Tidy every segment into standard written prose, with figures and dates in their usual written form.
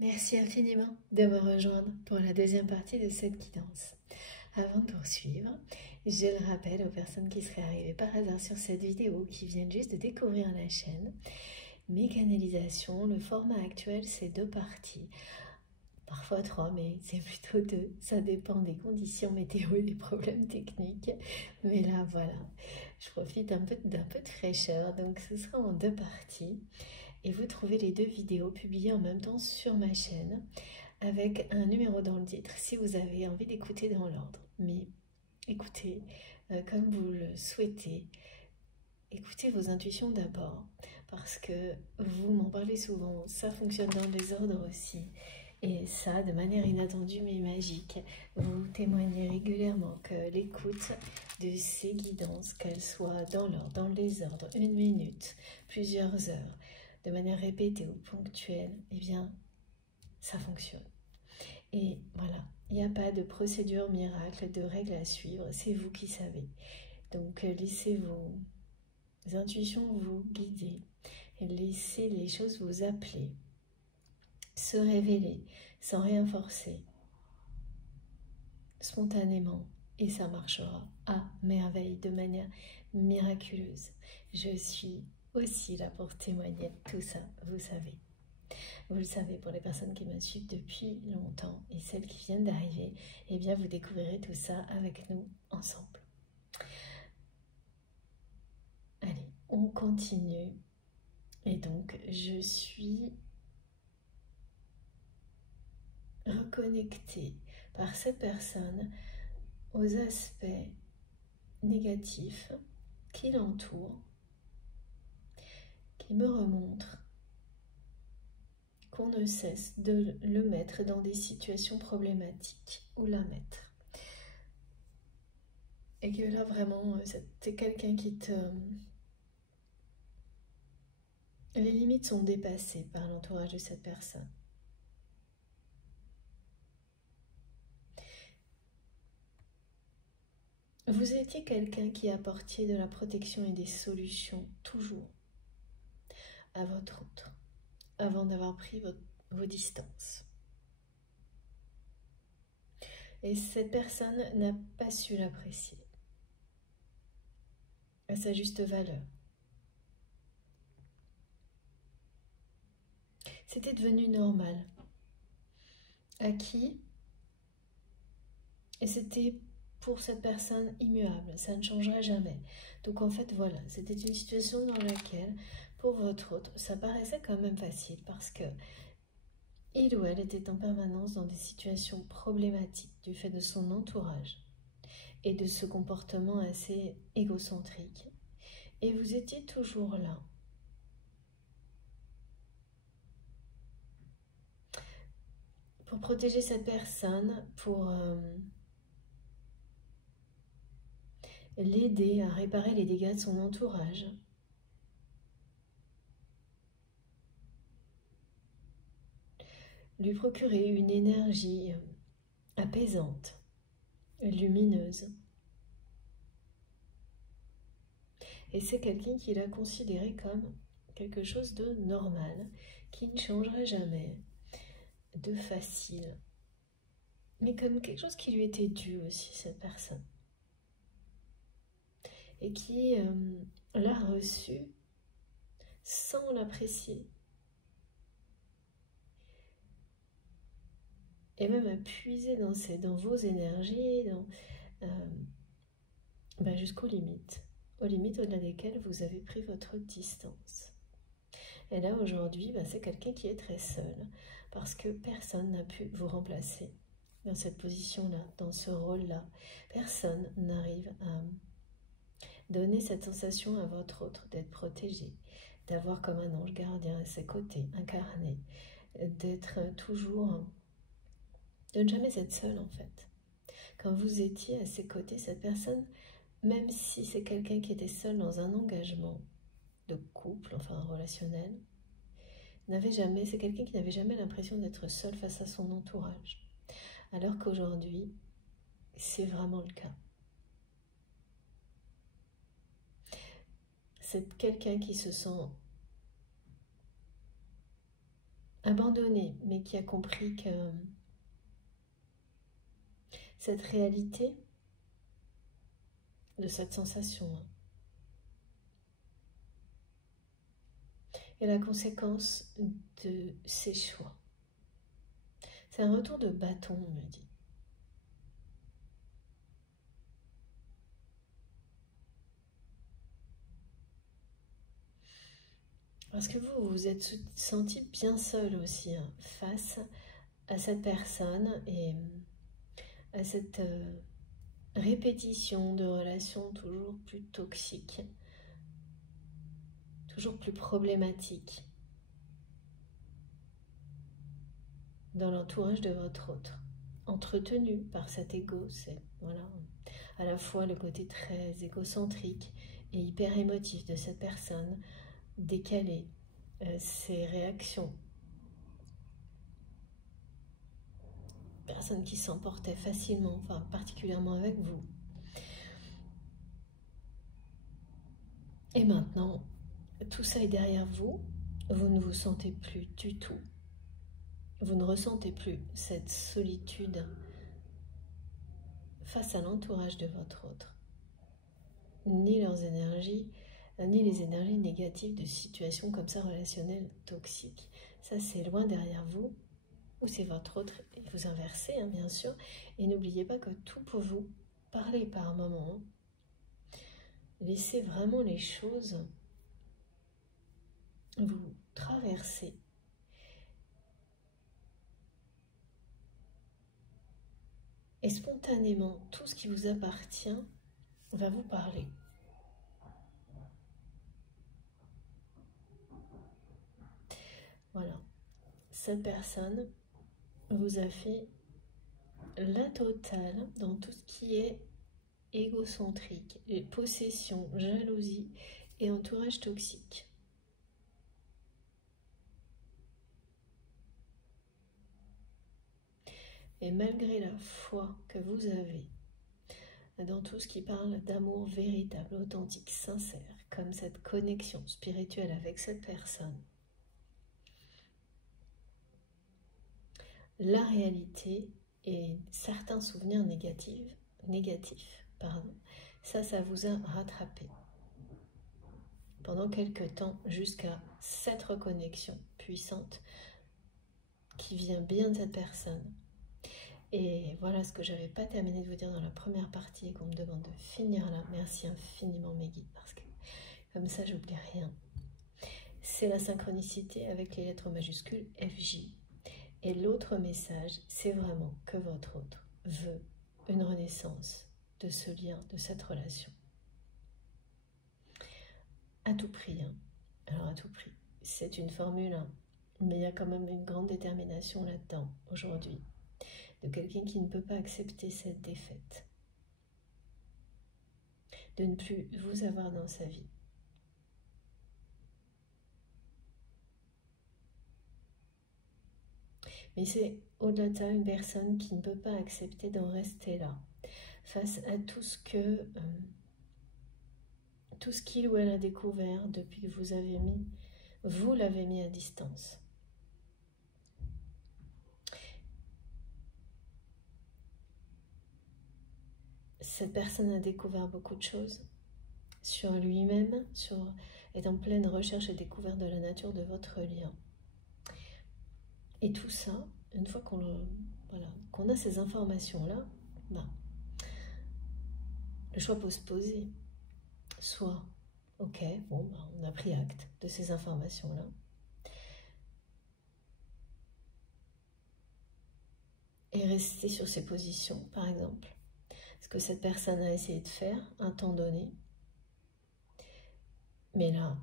Merci infiniment de me rejoindre pour la deuxième partie de cette guidance. Avant de poursuivre, je le rappelle aux personnes qui seraient arrivées par hasard sur cette vidéo, qui viennent juste de découvrir la chaîne, mes canalisations, le format actuel, c'est 2 parties. Parfois 3, mais c'est plutôt 2. Ça dépend des conditions météo et des problèmes techniques. Mais là, voilà, je profite d'un peu de fraîcheur, donc ce sera en 2 parties. Et vous trouvez les 2 vidéos publiées en même temps sur ma chaîne, avec un numéro dans le titre si vous avez envie d'écouter dans l'ordre. Mais écoutez comme vous le souhaitez. Écoutez vos intuitions d'abord, parce que vous m'en parlez souvent, ça fonctionne dans le désordre aussi. Et ça, de manière inattendue mais magique, vous témoignez régulièrement que l'écoute de ces guidances, qu'elles soient dans l'ordre, dans le désordre, 1 minute, plusieurs heures, de manière répétée ou ponctuelle, eh bien, ça fonctionne. Et voilà, il n'y a pas de procédure miracle, de règles à suivre, c'est vous qui savez. Donc laissez vos intuitions vous guider et laissez les choses vous appeler, se révéler sans rien forcer, spontanément, et ça marchera à merveille, de manière miraculeuse. Je suis aussi là pour témoigner de tout ça, vous savez. Vous le savez, pour les personnes qui me suivent depuis longtemps et celles qui viennent d'arriver, eh bien vous découvrirez tout ça avec nous ensemble. Allez, on continue. Et donc, je suis reconnectée par cette personne aux aspects négatifs qui l'entourent, qui me remontrent qu'on ne cesse de le mettre dans des situations problématiques ou la mettre. Et que là vraiment, c'est quelqu'un qui te... Les limites sont dépassées par l'entourage de cette personne. Vous étiez quelqu'un qui apportait de la protection et des solutions, toujours, à votre autre, avant d'avoir pris vos distances. Et cette personne n'a pas su l'apprécier à sa juste valeur. C'était devenu normal, acquis, et c'était pour cette personne immuable, ça ne changera jamais. Donc en fait voilà, c'était une situation dans laquelle, pour votre autre, ça paraissait quand même facile parce que il ou elle était en permanence dans des situations problématiques du fait de son entourage et de ce comportement assez égocentrique. Et vous étiez toujours là. Pour protéger cette personne, pour l'aider à réparer les dégâts de son entourage. Lui procurer une énergie apaisante, lumineuse. Et c'est quelqu'un qui l'a considéré comme quelque chose de normal, qui ne changerait jamais, de facile, mais comme quelque chose qui lui était dû aussi, cette personne. Et qui l'a reçu sans l'apprécier. Et même à puiser dans vos énergies, jusqu'aux limites au-delà desquelles vous avez pris votre distance. Et là aujourd'hui, c'est quelqu'un qui est très seul, parce que personne n'a pu vous remplacer dans cette position-là, dans ce rôle-là. Personne n'arrive à donner cette sensation à votre autre d'être protégé, d'avoir comme un ange gardien à ses côtés, incarné, d'être toujours, de ne jamais être seul en fait. Quand vous étiez à ses côtés, cette personne, même si c'est quelqu'un qui était seul dans un engagement de couple, enfin relationnel, c'est quelqu'un qui n'avait jamais l'impression d'être seul face à son entourage. Alors qu'aujourd'hui, c'est vraiment le cas. C'est quelqu'un qui se sent abandonné, mais qui a compris que cette réalité de cette sensation est la conséquence de ses choix. C'est un retour de bâton, on me dit. Parce que vous vous êtes senti bien seul aussi face à cette personne et à cette répétition de relations toujours plus toxiques, toujours plus problématiques dans l'entourage de votre autre, entretenu par cet ego. C'est voilà, à la fois le côté très égocentrique et hyper émotif de cette personne, décaler ses réactions. Personne qui s'emportait facilement, enfin particulièrement avec vous. Et maintenant, tout ça est derrière vous, vous ne vous sentez plus du tout. Vous ne ressentez plus cette solitude face à l'entourage de votre autre, ni leurs énergies, ni les énergies négatives de situations comme ça relationnelles toxiques. Ça, c'est loin derrière vous, ou c'est votre autre, et vous inversez, hein, bien sûr. Et n'oubliez pas que tout peut vous parler par un moment. Hein. Laissez vraiment les choses vous traverser. Et spontanément, tout ce qui vous appartient va vous parler. Voilà. Cette personne vous a fait la totale dans tout ce qui est égocentrique, les possessions, jalousie et entourage toxique. Et malgré la foi que vous avez dans tout ce qui parle d'amour véritable, authentique, sincère, comme cette connexion spirituelle avec cette personne, la réalité et certains souvenirs négatifs, ça vous a rattrapé pendant quelques temps jusqu'à cette reconnexion puissante qui vient bien de cette personne. Et voilà ce que je n'avais pas terminé de vous dire dans la première partie et qu'on me demande de finir là. Merci infiniment mes guides, parce que comme ça j'oublie rien. C'est la synchronicité avec les lettres majuscules FJ. Et l'autre message, c'est vraiment que votre autre veut une renaissance de ce lien, de cette relation. À tout prix, hein. Alors à tout prix, c'est une formule, hein, mais il y a quand même une grande détermination là-dedans aujourd'hui, de quelqu'un qui ne peut pas accepter cette défaite, de ne plus vous avoir dans sa vie. Mais c'est au-delà de ça une personne qui ne peut pas accepter d'en rester là, face à tout ce qu'il ou elle a découvert depuis que vous l'avez mis à distance. Cette personne a découvert beaucoup de choses sur lui-même, est en pleine recherche et découverte de la nature de votre lien. Et tout ça, une fois qu'on a ces informations-là, le choix peut se poser. Soit, ok, on a pris acte de ces informations-là. Et rester sur ses positions, par exemple. Ce que cette personne a essayé de faire, un temps donné. Mais là,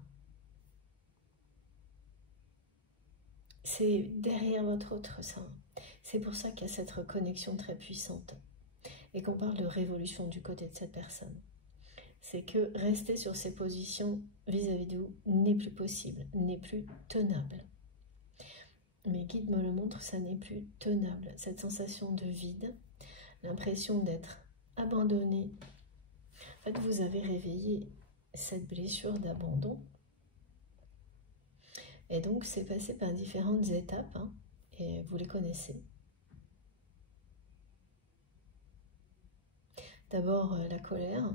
c'est derrière votre autre sein. C'est pour ça qu'il y a cette reconnexion très puissante. Et qu'on parle de révolution du côté de cette personne. C'est que rester sur ses positions vis-à-vis de vous n'est plus possible, n'est plus tenable. Mes guides me le montrent, ça n'est plus tenable. Cette sensation de vide, l'impression d'être abandonné. En fait, vous avez réveillé cette blessure d'abandon Et donc, c'est passé par différentes étapes, hein, et vous les connaissez. D'abord, la colère.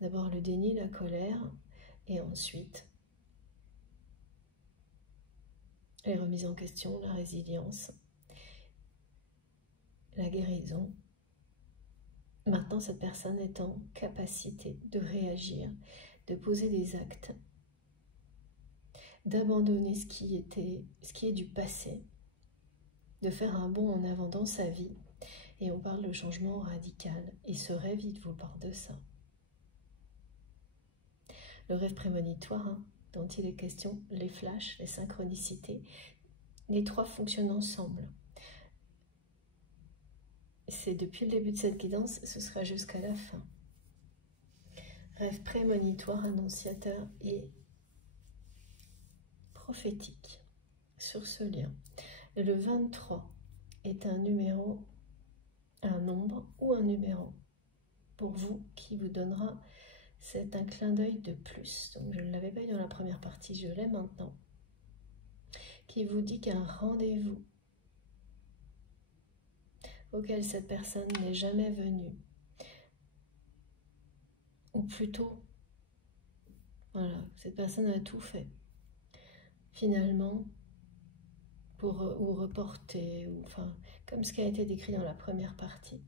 D'abord, le déni, la colère, et ensuite, les remises en question, la résilience, la guérison. Maintenant, cette personne est en capacité de réagir, de poser des actes, d'abandonner ce qui est du passé, de faire un bond en avant dans sa vie. Et on parle de changement radical. Et ce rêve, il vous parle de ça. Le rêve prémonitoire, hein, dont il est question, les flashs, les synchronicités, les trois fonctionnent ensemble. C'est depuis le début de cette guidance, ce sera jusqu'à la fin. Rêve prémonitoire, annonciateur et prophétique sur ce lien. Le 23 est un numéro, un nombre ou un numéro pour vous qui vous donnera, c'est un clin d'œil de plus. Donc je ne l'avais pas eu dans la première partie, je l'ai maintenant. Qui vous dit qu'un rendez-vous auquel cette personne n'est jamais venue, ou plutôt, voilà, cette personne a tout fait, finalement, pour ou reporter, ou enfin, comme ce qui a été décrit dans la première partie.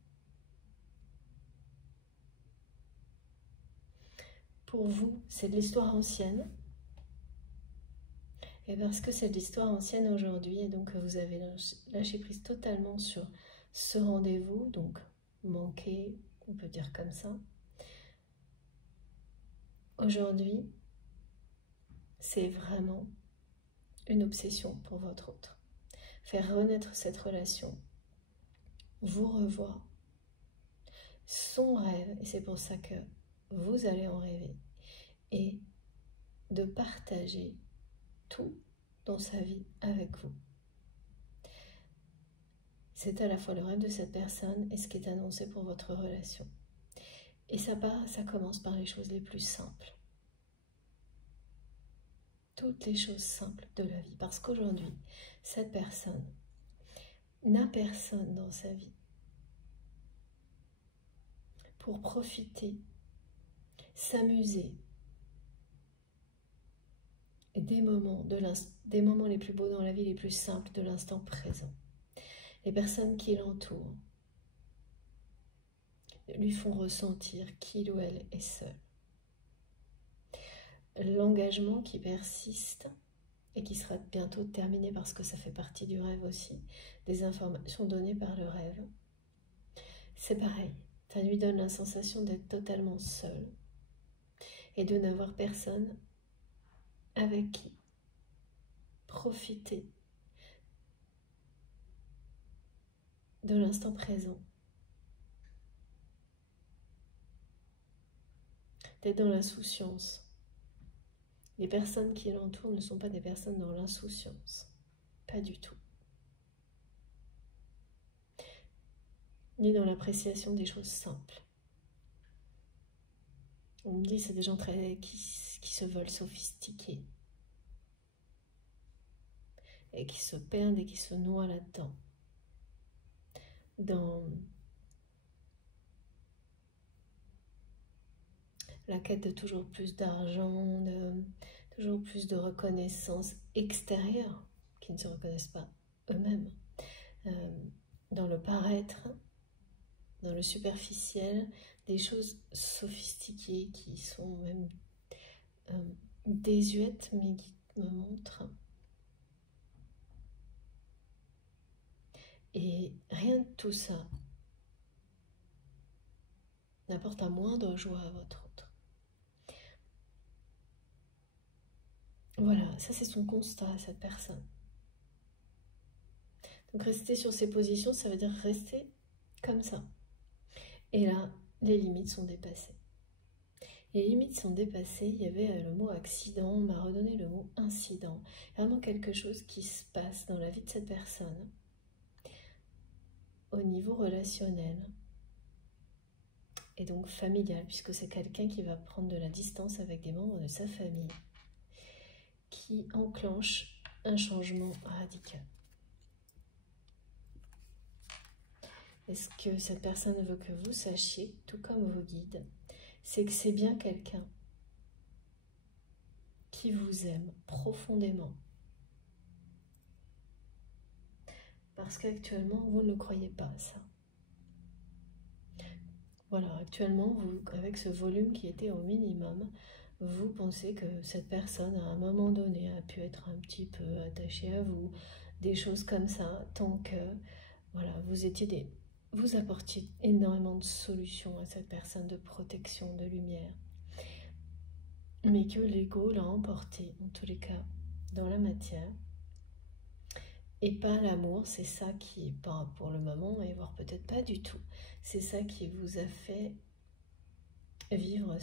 Pour vous, c'est de l'histoire ancienne, et parce que c'est de l'histoire ancienne aujourd'hui, et donc vous avez lâché prise totalement sur ce rendez-vous, donc manqué, on peut dire comme ça. Aujourd'hui, c'est vraiment une obsession pour votre autre. Faire renaître cette relation, vous revoir, son rêve, et c'est pour ça que vous allez en rêver, et de partager tout dans sa vie avec vous. C'est à la fois le rêve de cette personne et ce qui est annoncé pour votre relation. Et ça commence par les choses les plus simples. Toutes les choses simples de la vie. Parce qu'aujourd'hui, cette personne n'a personne dans sa vie pour profiter, s'amuser des moments les plus beaux dans la vie, les plus simples de l'instant présent. Les personnes qui l'entourent lui font ressentir qu'il ou elle est seul. L'engagement qui persiste et qui sera bientôt terminé parce que ça fait partie du rêve aussi, des informations données par le rêve, c'est pareil. Ça lui donne la sensation d'être totalement seul et de n'avoir personne avec qui profiter de l'instant présent, d'être dans l'insouciance. Les personnes qui l'entourent ne sont pas des personnes dans l'insouciance, pas du tout. Ni dans l'appréciation des choses simples. On me dit que c'est des gens qui se veulent sophistiqués et qui se perdent et qui se noient là-dedans. Dans la quête de toujours plus d'argent, de toujours plus de reconnaissance extérieure, qui ne se reconnaissent pas eux-mêmes, dans le paraître, dans le superficiel, des choses sophistiquées qui sont même désuètes, mais qui me montrent. Et rien de tout ça n'apporte la moindre joie à votre autre. Voilà, ça c'est son constat à cette personne. Donc rester sur ces positions, ça veut dire rester comme ça. Et là, les limites sont dépassées. Les limites sont dépassées, il y avait le mot accident, on m'a redonné le mot incident. Vraiment quelque chose qui se passe dans la vie de cette personne, au niveau relationnel, et donc familial, puisque c'est quelqu'un qui va prendre de la distance avec des membres de sa famille, qui enclenche un changement radical. Et ce que cette personne veut que vous sachiez, tout comme vos guides, c'est que c'est bien quelqu'un qui vous aime profondément. Parce qu'actuellement, vous ne le croyez pas, ça. Voilà, actuellement, vous, avec ce volume qui était au minimum, vous pensez que cette personne, à un moment donné, a pu être un petit peu attachée à vous, des choses comme ça, tant que, voilà, vous apportiez énormément de solutions à cette personne, de protection, de lumière. Mais que l'ego l'a emporté, en tous les cas, dans la matière, et pas l'amour. C'est ça qui, pas pour le moment, et voire peut-être pas du tout, c'est ça qui vous a fait vivre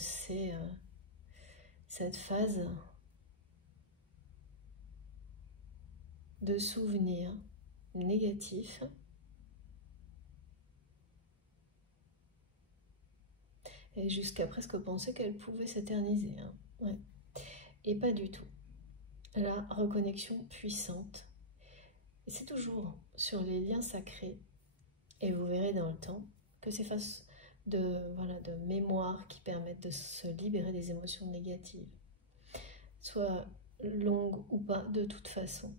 cette phase de souvenirs négatifs et jusqu'à presque penser qu'elle pouvait s'éterniser. Hein. Ouais. Et pas du tout. La reconnexion puissante. C'est toujours sur les liens sacrés, et vous verrez dans le temps que ces phases de mémoire qui permettent de se libérer des émotions négatives, soit longues ou pas, de toute façon,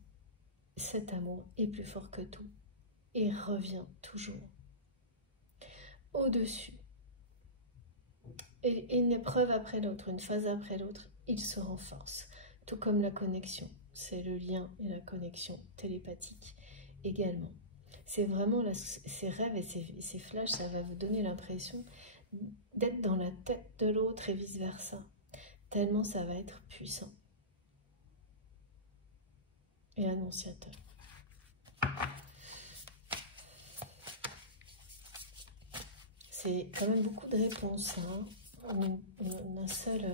cet amour est plus fort que tout et revient toujours au-dessus. Et une épreuve après l'autre, une phase après l'autre, il se renforce, tout comme la connexion. C'est le lien et la connexion télépathique également. C'est vraiment ces rêves et ces flashs, ça va vous donner l'impression d'être dans la tête de l'autre et vice-versa. Tellement ça va être puissant. Et annonciateur. C'est quand même beaucoup de réponses. Hein. On a seul...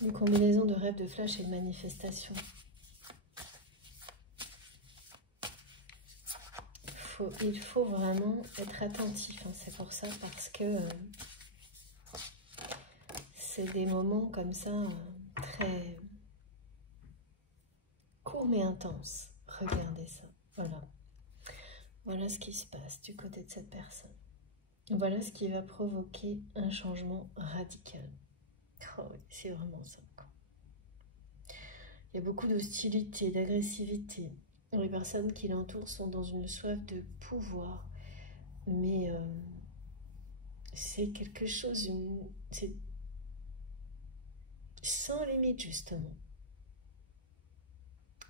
une combinaison de rêves, de flash et de manifestation. Il faut vraiment être attentif, hein, c'est pour ça, parce que c'est des moments comme ça, très courts mais intenses. Regardez ça, voilà. Voilà ce qui se passe du côté de cette personne. Voilà ce qui va provoquer un changement radical. Oh oui, c'est vraiment ça. Il y a beaucoup d'hostilité, d'agressivité. Les personnes qui l'entourent sont dans une soif de pouvoir. Mais c'est quelque chose, c'est sans limite justement.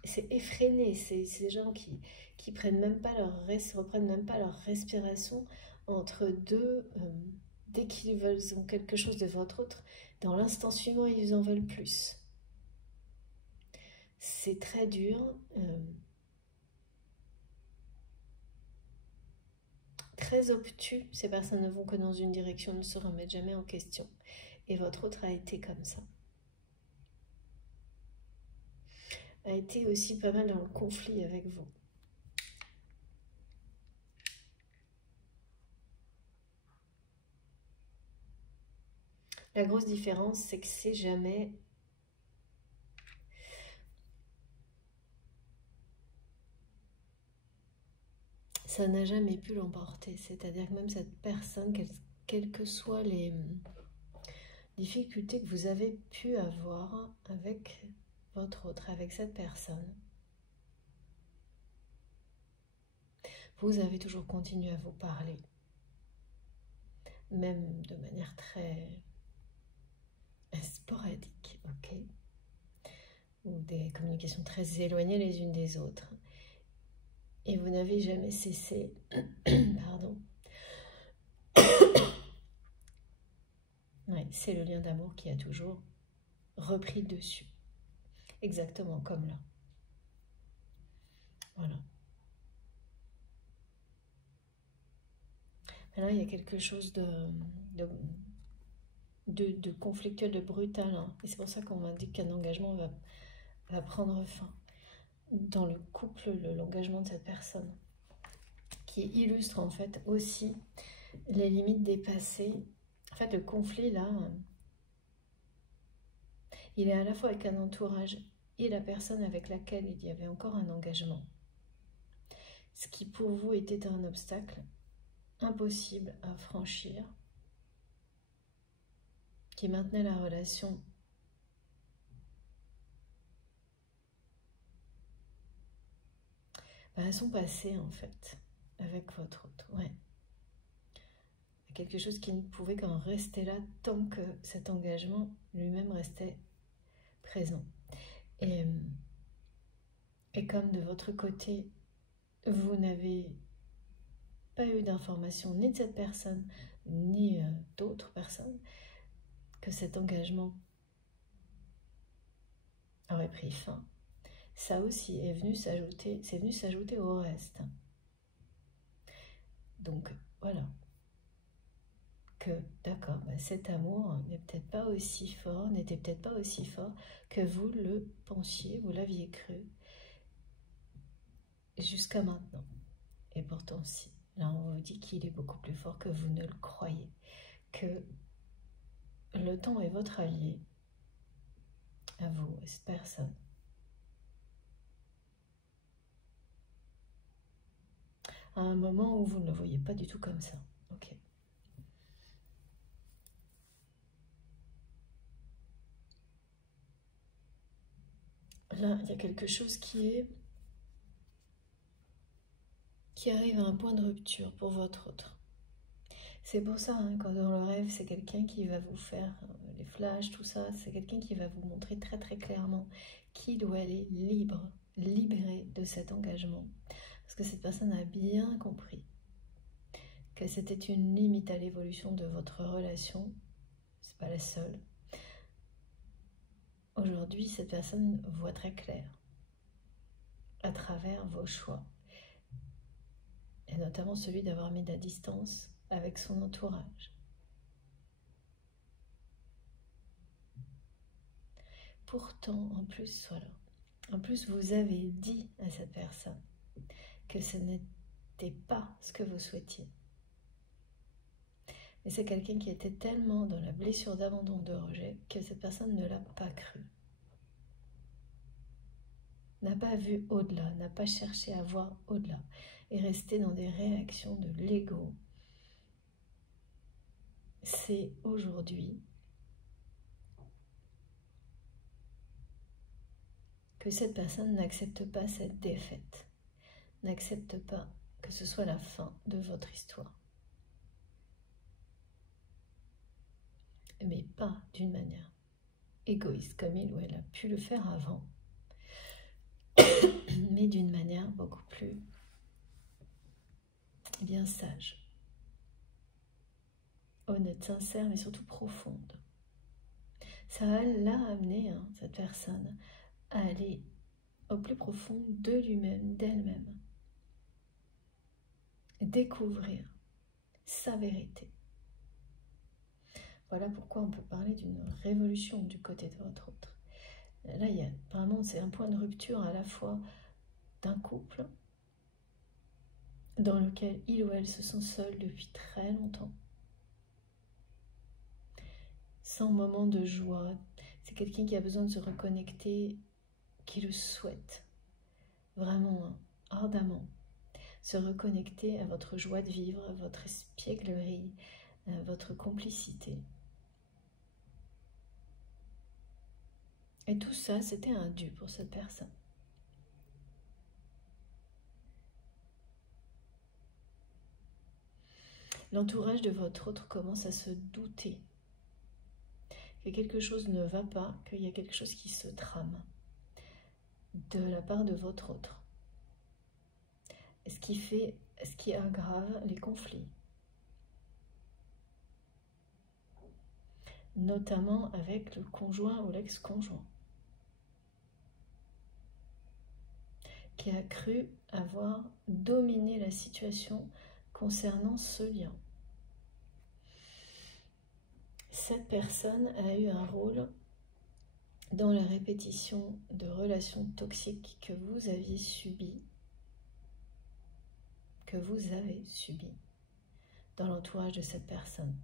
C'est effréné, c'est des gens qui prennent même pas reprennent même pas leur respiration entre deux, dès qu'ils ont quelque chose de votre autre, dans l'instant suivant ils en veulent plus. C'est très dur, très obtus, ces personnes ne vont que dans une direction, ne se remettent jamais en question. Et votre autre a été comme ça. A été aussi pas mal dans le conflit avec vous. La grosse différence, c'est que c'est jamais... ça n'a jamais pu l'emporter. C'est-à-dire que même cette personne, quelles que soient les difficultés que vous avez pu avoir avec votre autre, avec cette personne, vous avez toujours continué à vous parler. Même de manière très sporadique, ok? Ou des communications très éloignées les unes des autres. Et vous n'avez jamais cessé, pardon. Ouais, c'est le lien d'amour qui a toujours repris le dessus. Exactement comme là. Voilà. Maintenant, il y a quelque chose de conflictuel, de brutal. Hein. Et c'est pour ça qu'on m'indique qu'un engagement va prendre fin. Dans le couple, l'engagement de cette personne qui illustre en fait aussi les limites dépassées. En fait, le conflit là, il est à la fois avec un entourage et la personne avec laquelle il y avait encore un engagement. Ce qui pour vous était un obstacle impossible à franchir, qui maintenait la relation à son passé en fait, avec votre autre. Ouais. Quelque chose qui ne pouvait qu'en rester là tant que cet engagement lui-même restait présent. Et comme de votre côté, vous n'avez pas eu d'informations ni de cette personne, ni d'autres personnes, que cet engagement aurait pris fin, ça aussi est venu s'ajouter, c'est venu s'ajouter au reste. Donc voilà, que d'accord, cet amour n'est peut-être pas aussi fort, n'était peut-être pas aussi fort que vous le pensiez, vous l'aviez cru jusqu'à maintenant. Et pourtant si, là on vous dit qu'il est beaucoup plus fort que vous ne le croyez, que le temps est votre allié, à vous, à cette personne. À un moment où vous ne le voyez pas du tout comme ça. Ok. Là, il y a quelque chose qui arrive à un point de rupture pour votre autre. C'est pour ça, hein, quand dans le rêve, c'est quelqu'un qui va vous faire les flashs, tout ça, c'est quelqu'un qui va vous montrer très très clairement qu'il doit aller libre, libéré de cet engagement. Parce que cette personne a bien compris que c'était une limite à l'évolution de votre relation. C'est pas la seule. Aujourd'hui, cette personne voit très clair à travers vos choix. Et notamment celui d'avoir mis de la distance avec son entourage. Pourtant, en plus, voilà. En plus, vous avez dit à cette personne que ce n'était pas ce que vous souhaitiez. Mais c'est quelqu'un qui était tellement dans la blessure d'abandon, de rejet, que cette personne ne l'a pas cru. N'a pas vu au-delà, n'a pas cherché à voir au-delà. Et resté dans des réactions de l'ego. C'est aujourd'hui que cette personne n'accepte pas cette défaite, n'accepte pas que ce soit la fin de votre histoire. Mais pas d'une manière égoïste comme il ou elle a pu le faire avant, mais d'une manière beaucoup plus bien sage, honnête, sincère, mais surtout profonde. Ça l'a amené, hein, cette personne, à aller au plus profond de lui-même, d'elle-même, découvrir sa vérité. Voilà pourquoi on peut parler d'une révolution du côté de votre autre. Là, il y a vraiment, c'est un point de rupture à la fois d'un couple dans lequel il ou elle se sent seul depuis très longtemps, sans moment de joie. C'est quelqu'un qui a besoin de se reconnecter, qui le souhaite vraiment, hein, ardemment, se reconnecter à votre joie de vivre, à votre espièglerie, à votre complicité. Et tout ça, c'était un dû pour cette personne. L'entourage de votre autre commence à se douter que quelque chose ne va pas, qu'il y a quelque chose qui se trame de la part de votre autre. Ce qui aggrave les conflits. Notamment avec le conjoint ou l'ex-conjoint, qui a cru avoir dominé la situation concernant ce lien. Cette personne a eu un rôle dans la répétition de relations toxiques que vous aviez subies, que vous avez subi dans l'entourage de cette personne.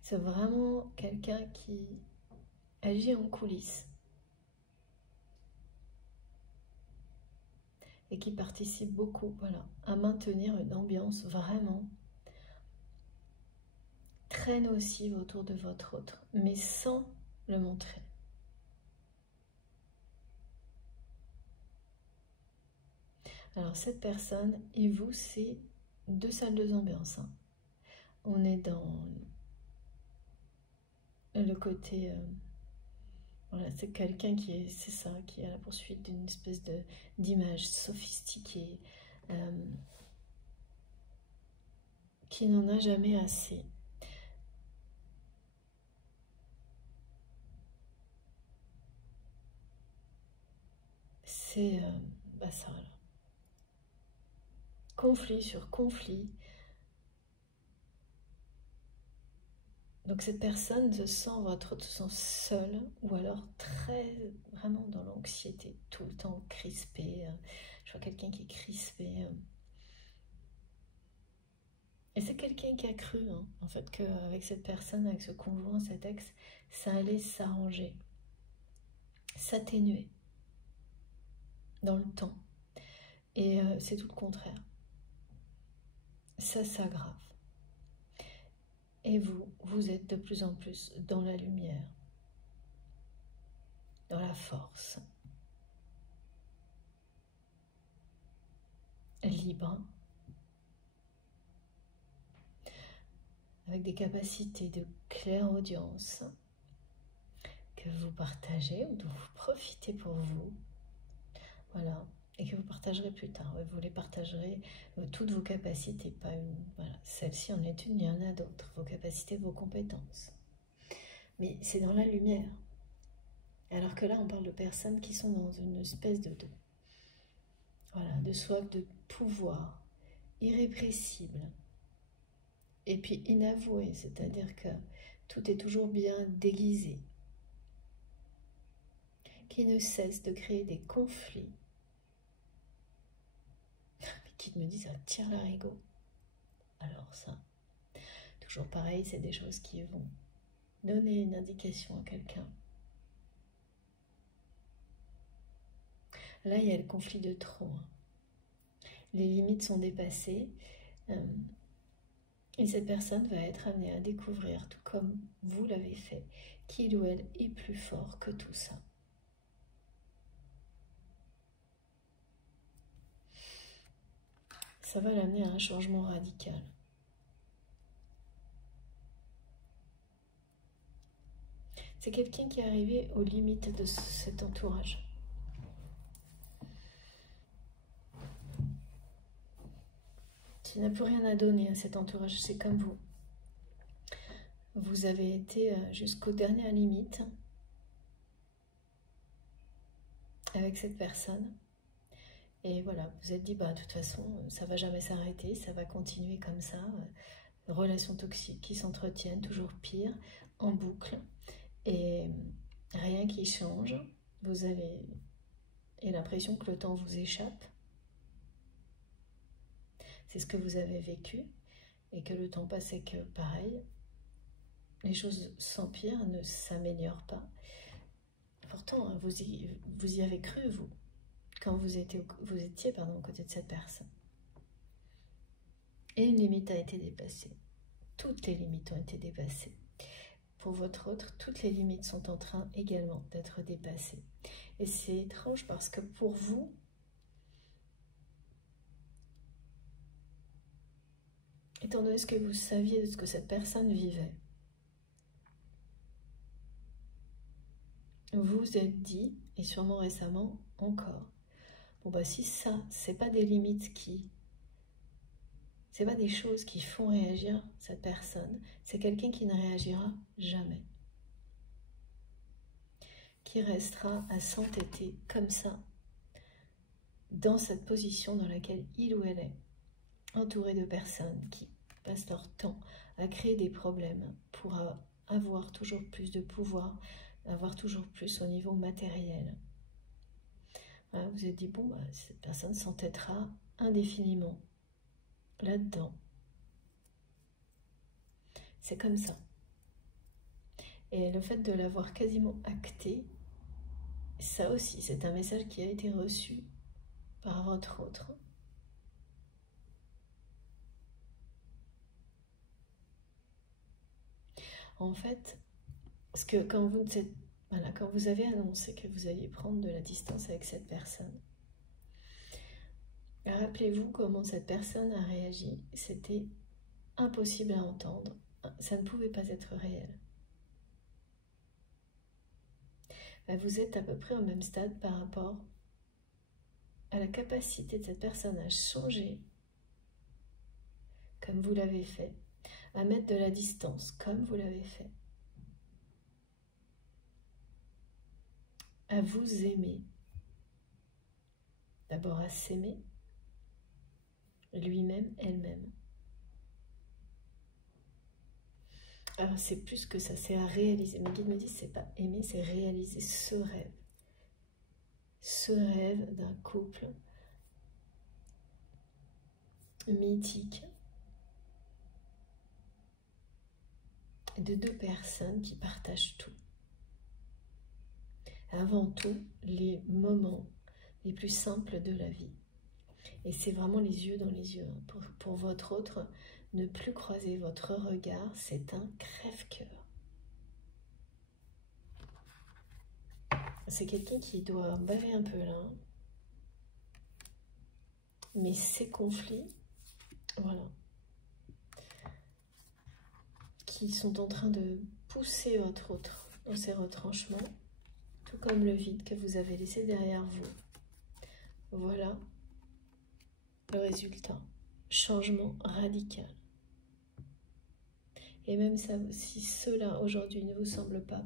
C'est vraiment quelqu'un qui agit en coulisses et qui participe beaucoup, voilà, à maintenir une ambiance vraiment très nocive autour de votre autre, mais sans le montrer. Alors cette personne et vous, c'est 2 salles, 2 ambiances. Hein. On est dans le côté... voilà, c'est quelqu'un qui est, c'est ça, qui est à la poursuite d'une espèce d'image sophistiquée, qui n'en a jamais assez. C'est ça, alors. Conflit sur conflit. Donc cette personne se sent, votre autre se sent seule, ou alors très, vraiment dans l'anxiété, tout le temps crispé. Je vois quelqu'un qui est crispé. Et c'est quelqu'un qui a cru, hein, en fait, qu'avec cette personne, avec ce conjoint, cet ex, ça allait s'arranger, s'atténuer dans le temps. Et c'est tout le contraire. Ça s'aggrave. Et vous, vous êtes de plus en plus dans la lumière, dans la force, libre, avec des capacités de clairaudience que vous partagez ou dont vous profitez pour vous. Voilà. Et que vous partagerez plus tard. Vous les partagerez, toutes vos capacités, pas une. Voilà, celle-ci en est une, il y en a d'autres, vos capacités, vos compétences. Mais c'est dans la lumière. Alors que là, on parle de personnes qui sont dans une espèce voilà, de soif de pouvoir, irrépressible, et puis inavoué, c'est-à-dire que tout est toujours bien déguisé, qui ne cesse de créer des conflits, qui me disent, ça tire l'arigot. Alors ça, toujours pareil, c'est des choses qui vont donner une indication à quelqu'un. Là, il y a le conflit de trop. Hein. Les limites sont dépassées. Et cette personne va être amenée à découvrir, tout comme vous l'avez fait, qu'il ou elle est plus fort que tout ça. Ça va l'amener à un changement radical. C'est quelqu'un qui est arrivé aux limites de cet entourage. Qui n'a plus rien à donner à cet entourage, c'est comme vous. Vous avez été jusqu'aux dernières limites avec cette personne. Et voilà, vous vous êtes dit, bah, de toute façon, ça va jamais s'arrêter, ça va continuer comme ça. Relations toxiques qui s'entretiennent, toujours pire, en boucle. Et rien qui change. Vous avez l'impression que le temps vous échappe. C'est ce que vous avez vécu. Et que le temps passe et que, pareil, les choses s'empirent, ne s'améliorent pas. Pourtant, vous y avez cru, vous, quand vous étiez aux côtés de cette personne. Et une limite a été dépassée. Toutes les limites ont été dépassées. Pour votre autre, toutes les limites sont en train également d'être dépassées. Et c'est étrange parce que pour vous, étant donné ce que vous saviez de ce que cette personne vivait, vous vous êtes dit, et sûrement récemment encore, bon bah si ça, c'est pas des limites c'est pas des choses qui font réagir cette personne, c'est quelqu'un qui ne réagira jamais. Qui restera à s'entêter comme ça, dans cette position dans laquelle il ou elle est, entouré de personnes qui passent leur temps à créer des problèmes pour avoir toujours plus de pouvoir, avoir toujours plus au niveau matériel. Voilà, vous vous êtes dit, bon, bah, cette personne s'entêtera indéfiniment là-dedans. C'est comme ça. Et le fait de l'avoir quasiment acté, ça aussi, c'est un message qui a été reçu par votre autre. En fait, parce que quand vous avez annoncé que vous alliez prendre de la distance avec cette personne, rappelez-vous comment cette personne a réagi. C'était impossible à entendre. Ça ne pouvait pas être réel. Vous êtes à peu près au même stade par rapport à la capacité de cette personne à changer, comme vous l'avez fait, à mettre de la distance, comme vous l'avez fait, à vous aimer, d'abord à s'aimer, lui-même, elle-même. Alors c'est plus que ça, c'est à réaliser. Mes guides me disent, c'est pas aimer, c'est réaliser ce rêve. Ce rêve d'un couple mythique, de deux personnes qui partagent tout. Avant tout, les moments les plus simples de la vie. Et c'est vraiment les yeux dans les yeux. Pour votre autre, ne plus croiser votre regard, c'est un crève-cœur. C'est quelqu'un qui doit baver un peu là. Mais ces conflits, voilà, qui sont en train de pousser votre autre dans ses retranchements, tout comme le vide que vous avez laissé derrière vous. Voilà le résultat. Changement radical. Et même ça, si cela aujourd'hui ne vous semble pas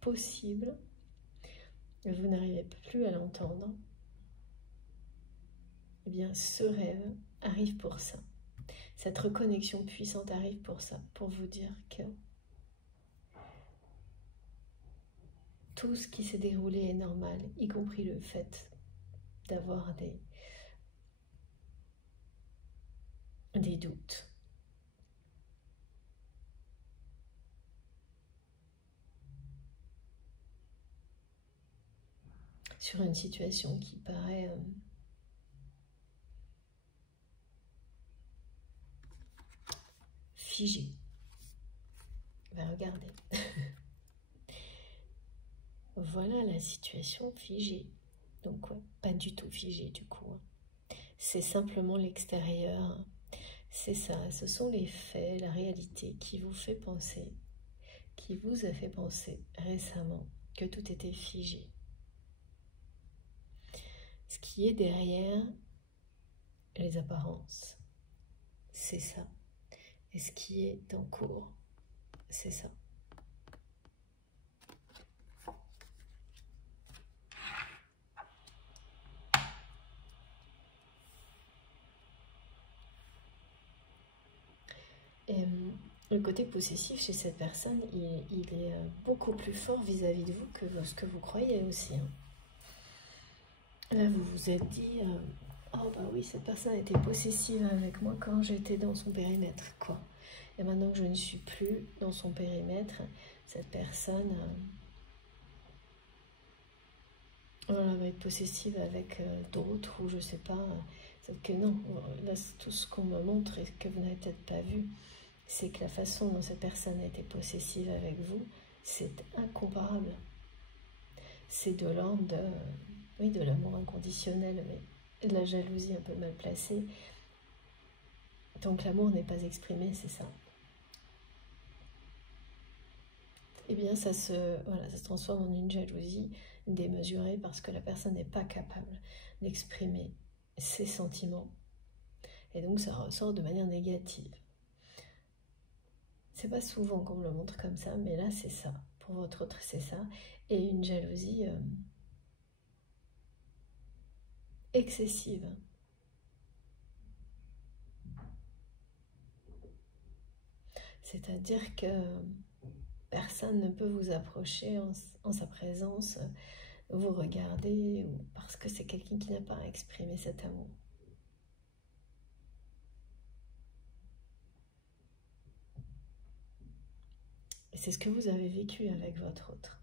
possible, vous n'arrivez plus à l'entendre, eh bien ce rêve arrive pour ça. Cette reconnexion puissante arrive pour ça, pour vous dire que tout ce qui s'est déroulé est normal, y compris le fait d'avoir des doutes. Sur une situation qui paraît figée. Ben regardez. Voilà la situation figée. Donc ouais, pas du tout figée du coup. C'est simplement l'extérieur. C'est ça, ce sont les faits, la réalité qui vous fait penser, qui vous a fait penser récemment que tout était figé. Ce qui est derrière les apparences, c'est ça. Et ce qui est en cours, c'est ça. Et le côté possessif chez cette personne, il est beaucoup plus fort vis-à-vis de vous que ce que vous croyez aussi. Là, vous vous êtes dit, oh bah oui, cette personne était possessive avec moi quand j'étais dans son périmètre, quoi. Et maintenant que je ne suis plus dans son périmètre, cette personne voilà, va être possessive avec d'autres, ou je sais pas. C'est que non, là, tout ce qu'on me montre et que vous n'avez peut-être pas vu, c'est que la façon dont cette personne a été possessive avec vous, c'est incomparable. C'est de l'ordre de, oui, de l'amour inconditionnel, mais de la jalousie un peu mal placée. Donc l'amour n'est pas exprimé, c'est ça. Eh bien, ça se transforme en une jalousie démesurée parce que la personne n'est pas capable d'exprimer ses sentiments. Et donc, ça ressort de manière négative. C'est pas souvent qu'on me le montre comme ça, mais là, c'est ça. Pour votre autre, c'est ça. Et une jalousie excessive. C'est-à-dire que personne ne peut vous approcher en sa présence vous regarder ou parce que c'est quelqu'un qui n'a pas exprimé cet amour. Et c'est ce que vous avez vécu avec votre autre.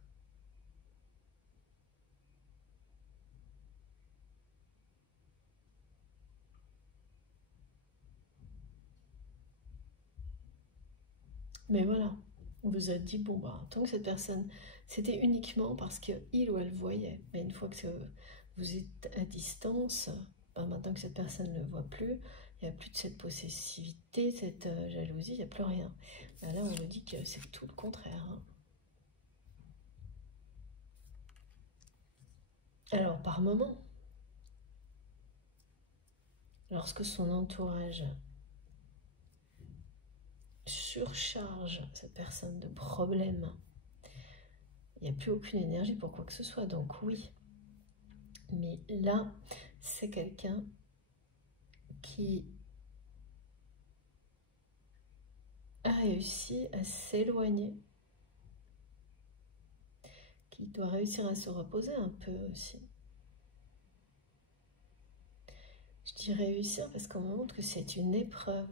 Mais voilà, on vous a dit, bon, bah, tant que cette personne, c'était uniquement parce qu'il ou elle voyait. Mais une fois que vous êtes à distance, bah, maintenant que cette personne ne le voit plus, il n'y a plus de cette possessivité, cette jalousie, il n'y a plus rien. Bah, là, on nous dit que c'est tout le contraire. Hein. Alors, par moment, lorsque son entourage surcharge cette personne de problèmes, il n'y a plus aucune énergie pour quoi que ce soit, donc oui. Mais là, c'est quelqu'un qui a réussi à s'éloigner, qui doit réussir à se reposer un peu aussi. Je dis réussir parce qu'on montre que c'est une épreuve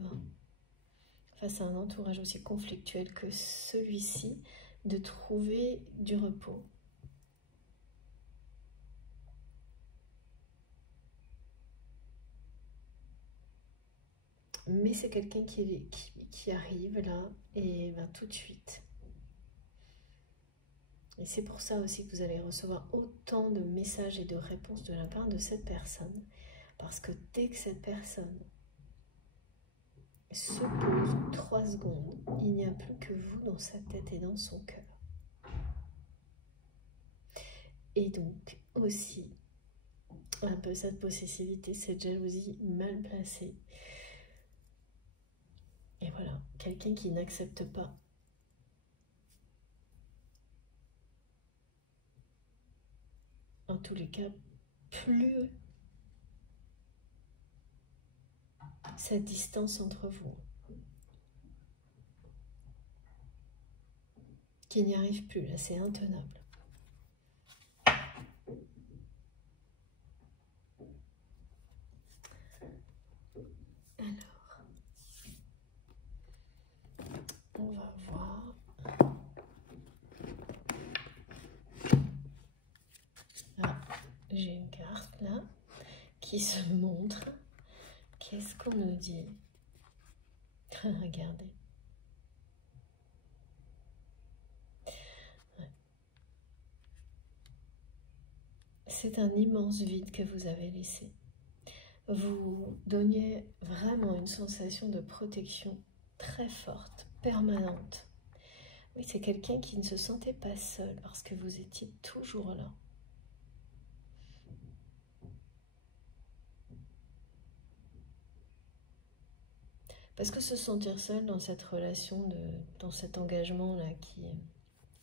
face à un entourage aussi conflictuel que celui-ci, de trouver du repos. Mais c'est quelqu'un qui arrive là et va tout de suite. Et c'est pour ça aussi que vous allez recevoir autant de messages et de réponses de la part de cette personne. Parce que dès que cette personne se pose 3 secondes, il n'y a plus que vous dans sa tête et dans son cœur. Et donc aussi un peu cette possessivité, cette jalousie mal placée. Et voilà, quelqu'un qui n'accepte pas en tous les cas plus cette distance entre vous, qui n'y arrive plus, là c'est intenable. Alors, on va voir. Ah, j'ai une carte là qui se montre. Qu'est-ce qu'on nous dit? Regardez. Ouais. C'est un immense vide que vous avez laissé. Vous donniez vraiment une sensation de protection très forte, permanente. Oui, c'est quelqu'un qui ne se sentait pas seul parce que vous étiez toujours là. Parce que se sentir seul dans cette relation, dans cet engagement-là qui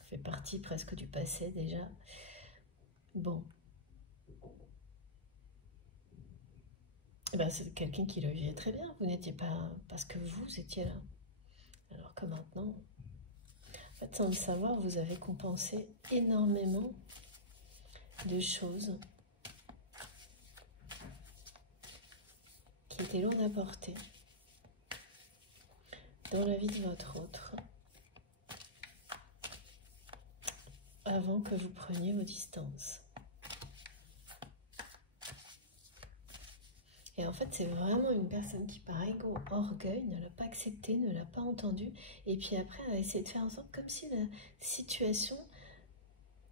fait partie presque du passé déjà, bon, ben c'est quelqu'un qui le vivait très bien. Vous n'étiez pas, parce que vous étiez là. Alors que maintenant, en fait, sans le savoir, vous avez compensé énormément de choses qui étaient lourdes à porter dans la vie de votre autre avant que vous preniez vos distances. Et en fait, c'est vraiment une personne qui, par orgueil, ne l'a pas accepté, ne l'a pas entendu, et puis après, a essayé de faire en sorte comme si la situation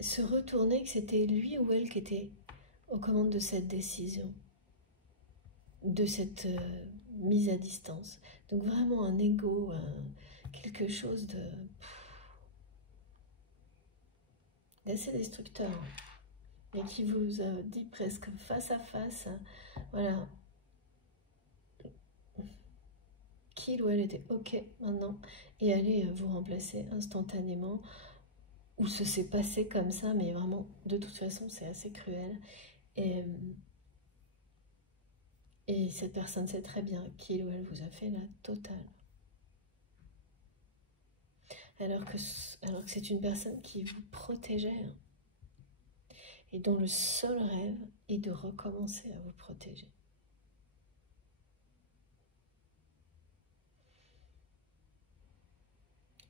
se retournait, que c'était lui ou elle qui était aux commandes de cette décision, de cette mise à distance. Donc vraiment un ego, quelque chose d'assez destructeur, et qui vous a dit presque face à face, voilà, qu'il ou elle était ok maintenant, et allait vous remplacer instantanément, ou ce s'est passé comme ça, mais vraiment, de toute façon, c'est assez cruel. Et cette personne sait très bien qu'il ou elle vous a fait la totale. Alors que c'est une personne qui vous protégeait. et dont le seul rêve est de recommencer à vous protéger.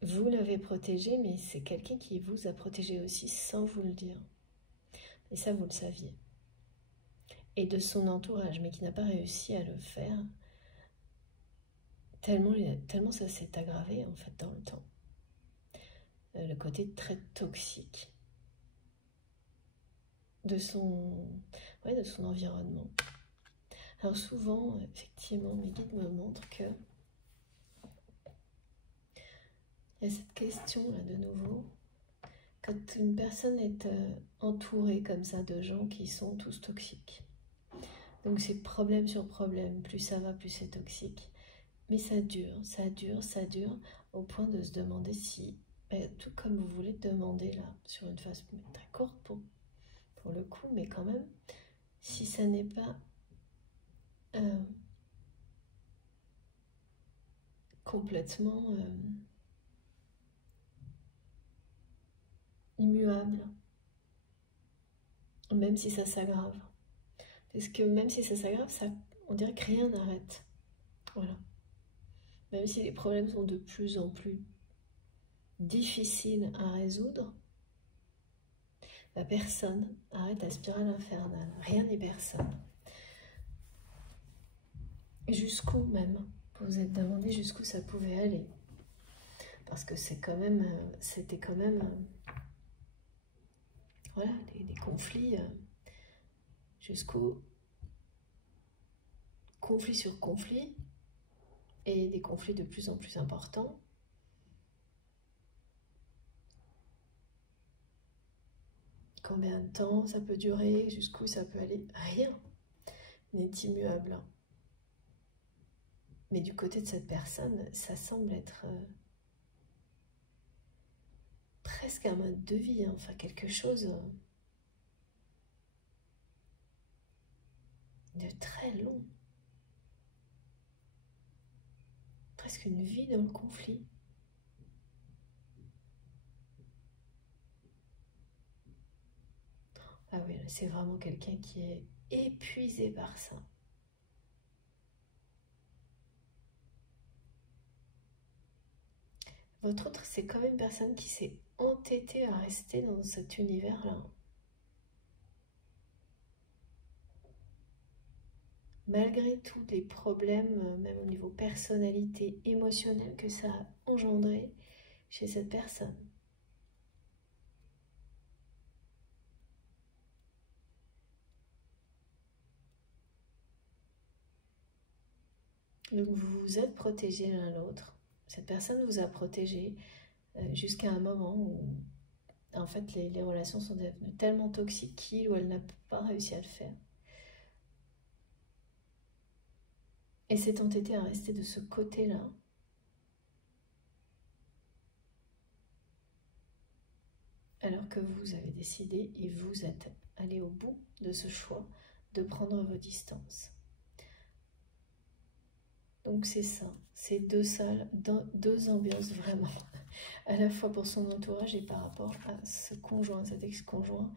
Vous l'avez protégé, mais c'est quelqu'un qui vous a protégé aussi sans vous le dire. Et ça, vous le saviez. Et de son entourage, mais qui n'a pas réussi à le faire, tellement ça s'est aggravé en fait dans le temps. Le côté très toxique de son environnement. Alors souvent, effectivement, mes guides me montrent que il y a cette question-là de nouveau. Quand une personne est entourée comme ça de gens qui sont tous toxiques, donc c'est problème sur problème, plus ça va, plus c'est toxique. Mais ça dure, ça dure, ça dure, au point de se demander si, tout comme vous voulez demander là, sur une phase très courte pour le coup, mais quand même, si ça n'est pas complètement immuable, même si ça s'aggrave. Parce que même si ça s'aggrave, on dirait que rien n'arrête. Voilà. Même si les problèmes sont de plus en plus difficiles à résoudre, personne arrête la spirale infernale. Rien ni personne. Jusqu'où même, vous vous êtes demandé jusqu'où ça pouvait aller. Parce que c'était quand même voilà, des conflits, jusqu'au conflit sur conflit, et des conflits de plus en plus importants. Combien de temps ça peut durer, jusqu'où ça peut aller, rien n'est immuable. Mais du côté de cette personne, ça semble être presque un mode de vie, hein, enfin quelque chose de très long. Presque une vie dans le conflit. Ah oui, c'est vraiment quelqu'un qui est épuisé par ça. Votre autre, c'est quand même une personne qui s'est entêtée à rester dans cet univers-là. Malgré tous les problèmes, même au niveau personnalité, émotionnelle, que ça a engendré chez cette personne. Donc vous vous êtes protégés l'un l'autre. Cette personne vous a protégé jusqu'à un moment où en fait les relations sont devenues tellement toxiques qu'il ou elle n'a pas réussi à le faire. Et s'est entêté à rester de ce côté-là. Alors que vous avez décidé et vous êtes allé au bout de ce choix de prendre vos distances. Donc c'est ça, c'est deux salles, deux ambiances vraiment, à la fois pour son entourage et par rapport à ce conjoint, cet ex-conjoint.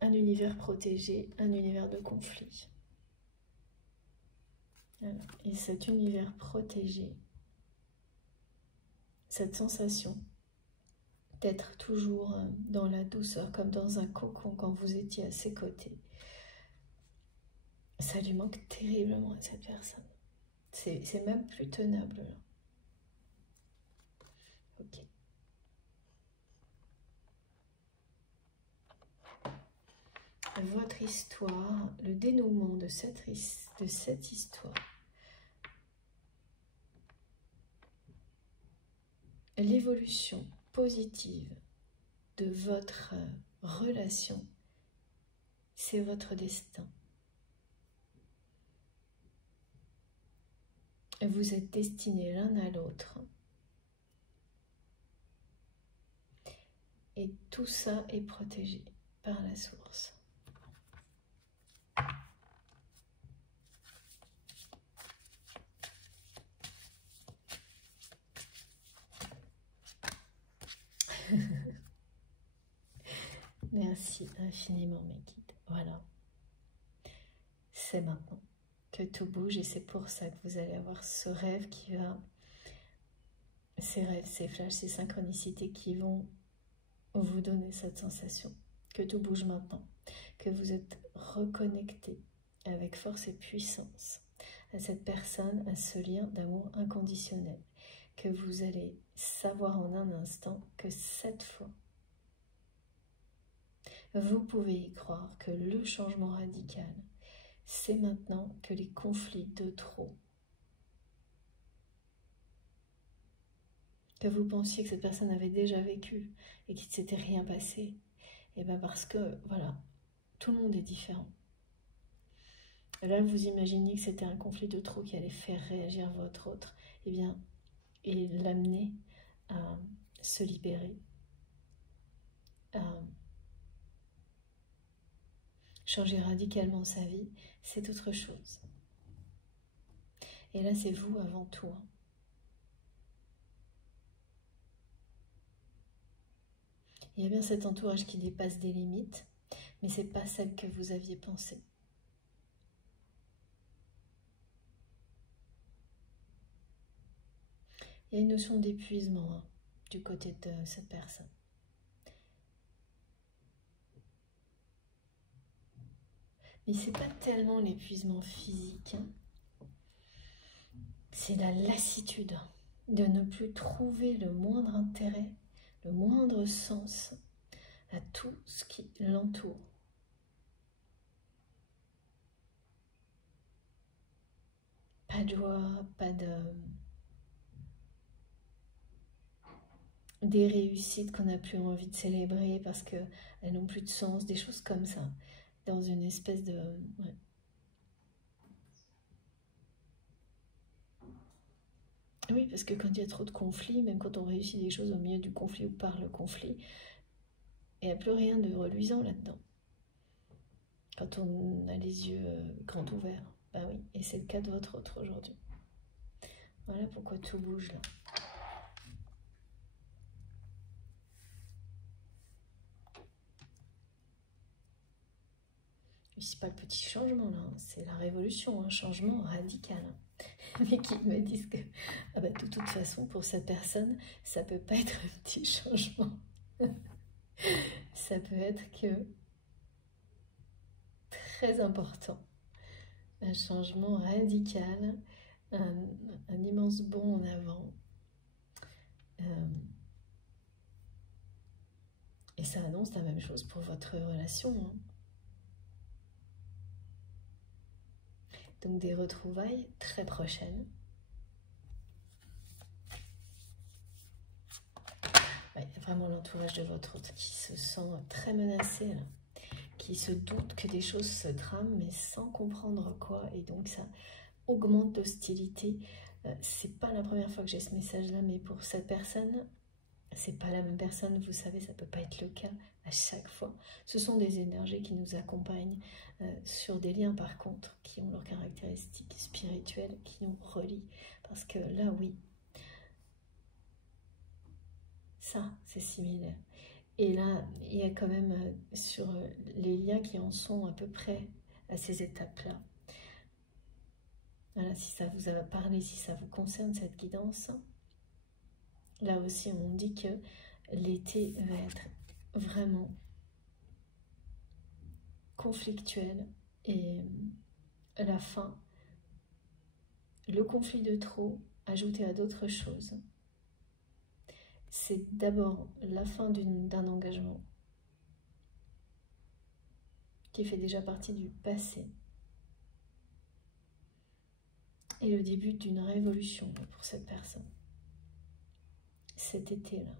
Un univers protégé, un univers de conflit. Voilà. Et cet univers protégé, cette sensation d'être toujours dans la douceur, comme dans un cocon quand vous étiez à ses côtés, ça lui manque terriblement à cette personne. C'est même plus tenable là. Ok. Votre histoire, le dénouement de cette histoire. L'évolution positive de votre relation, c'est votre destin. Vous êtes destinés l'un à l'autre. Et tout ça est protégé par la source. Merci infiniment mes guides. Voilà. C'est maintenant que tout bouge et c'est pour ça que vous allez avoir ce rêve qui va... Ces rêves, ces flashs, ces synchronicités qui vont vous donner cette sensation. Que tout bouge maintenant. Que vous êtes reconnecté avec force et puissance à cette personne, à ce lien d'amour inconditionnel. Que vous allez savoir en un instant que cette fois, vous pouvez y croire que le changement radical, c'est maintenant que les conflits de trop, que vous pensiez que cette personne avait déjà vécu et qu'il ne s'était rien passé, et bien parce que, voilà, tout le monde est différent. Là, vous imaginez que c'était un conflit de trop qui allait faire réagir votre autre, et bien, et l'amener à se libérer, à changer radicalement sa vie, c'est autre chose. Et là, c'est vous avant tout. Il y a bien cet entourage qui dépasse des limites, mais ce n'est pas celle que vous aviez pensée. Il y a une notion d'épuisement du côté de cette personne. Mais ce n'est pas tellement l'épuisement physique, c'est la lassitude de ne plus trouver le moindre intérêt, le moindre sens à tout ce qui l'entoure. Pas de joie, pas de... des réussites qu'on n'a plus envie de célébrer parce qu'elles n'ont plus de sens, des choses comme ça, dans une espèce de... Ouais. Oui, parce que quand il y a trop de conflits, même quand on réussit des choses au milieu du conflit ou par le conflit, il n'y a plus rien de reluisant là-dedans. Quand on a les yeux grands ouverts, bah oui, et c'est le cas de votre autre aujourd'hui. Voilà pourquoi tout bouge là. C'est pas le petit changement là, c'est la révolution, un changement radical. Mais qui me disent que ah bah, de toute façon, pour cette personne, ça peut pas être un petit changement. Ça peut être que très important. Un changement radical, un immense bond en avant. Et ça annonce la même chose pour votre relation. Donc des retrouvailles très prochaines. Ouais, il y a vraiment l'entourage de votre autre qui se sent très menacé, là, qui se doute que des choses se trament, mais sans comprendre quoi. Et donc ça augmente l'hostilité. C'est pas la première fois que j'ai ce message-là, mais pour cette personne, c'est pas la même personne, vous savez, ça peut pas être le cas à chaque fois. Ce sont des énergies qui nous accompagnent sur des liens, par contre, qui ont leurs caractéristiques spirituelles, qui nous relient. Parce que là, oui, ça, c'est similaire. Et là, il y a quand même sur les liens qui en sont à peu près à ces étapes-là. Voilà, si ça vous a parlé, si ça vous concerne cette guidance, là aussi on dit que l'été va être vraiment conflictuel et la fin, le conflit de trop ajouté à d'autres choses, c'est d'abord la fin d'un engagement qui fait déjà partie du passé et le début d'une révolution pour cette personne. Cet été-là.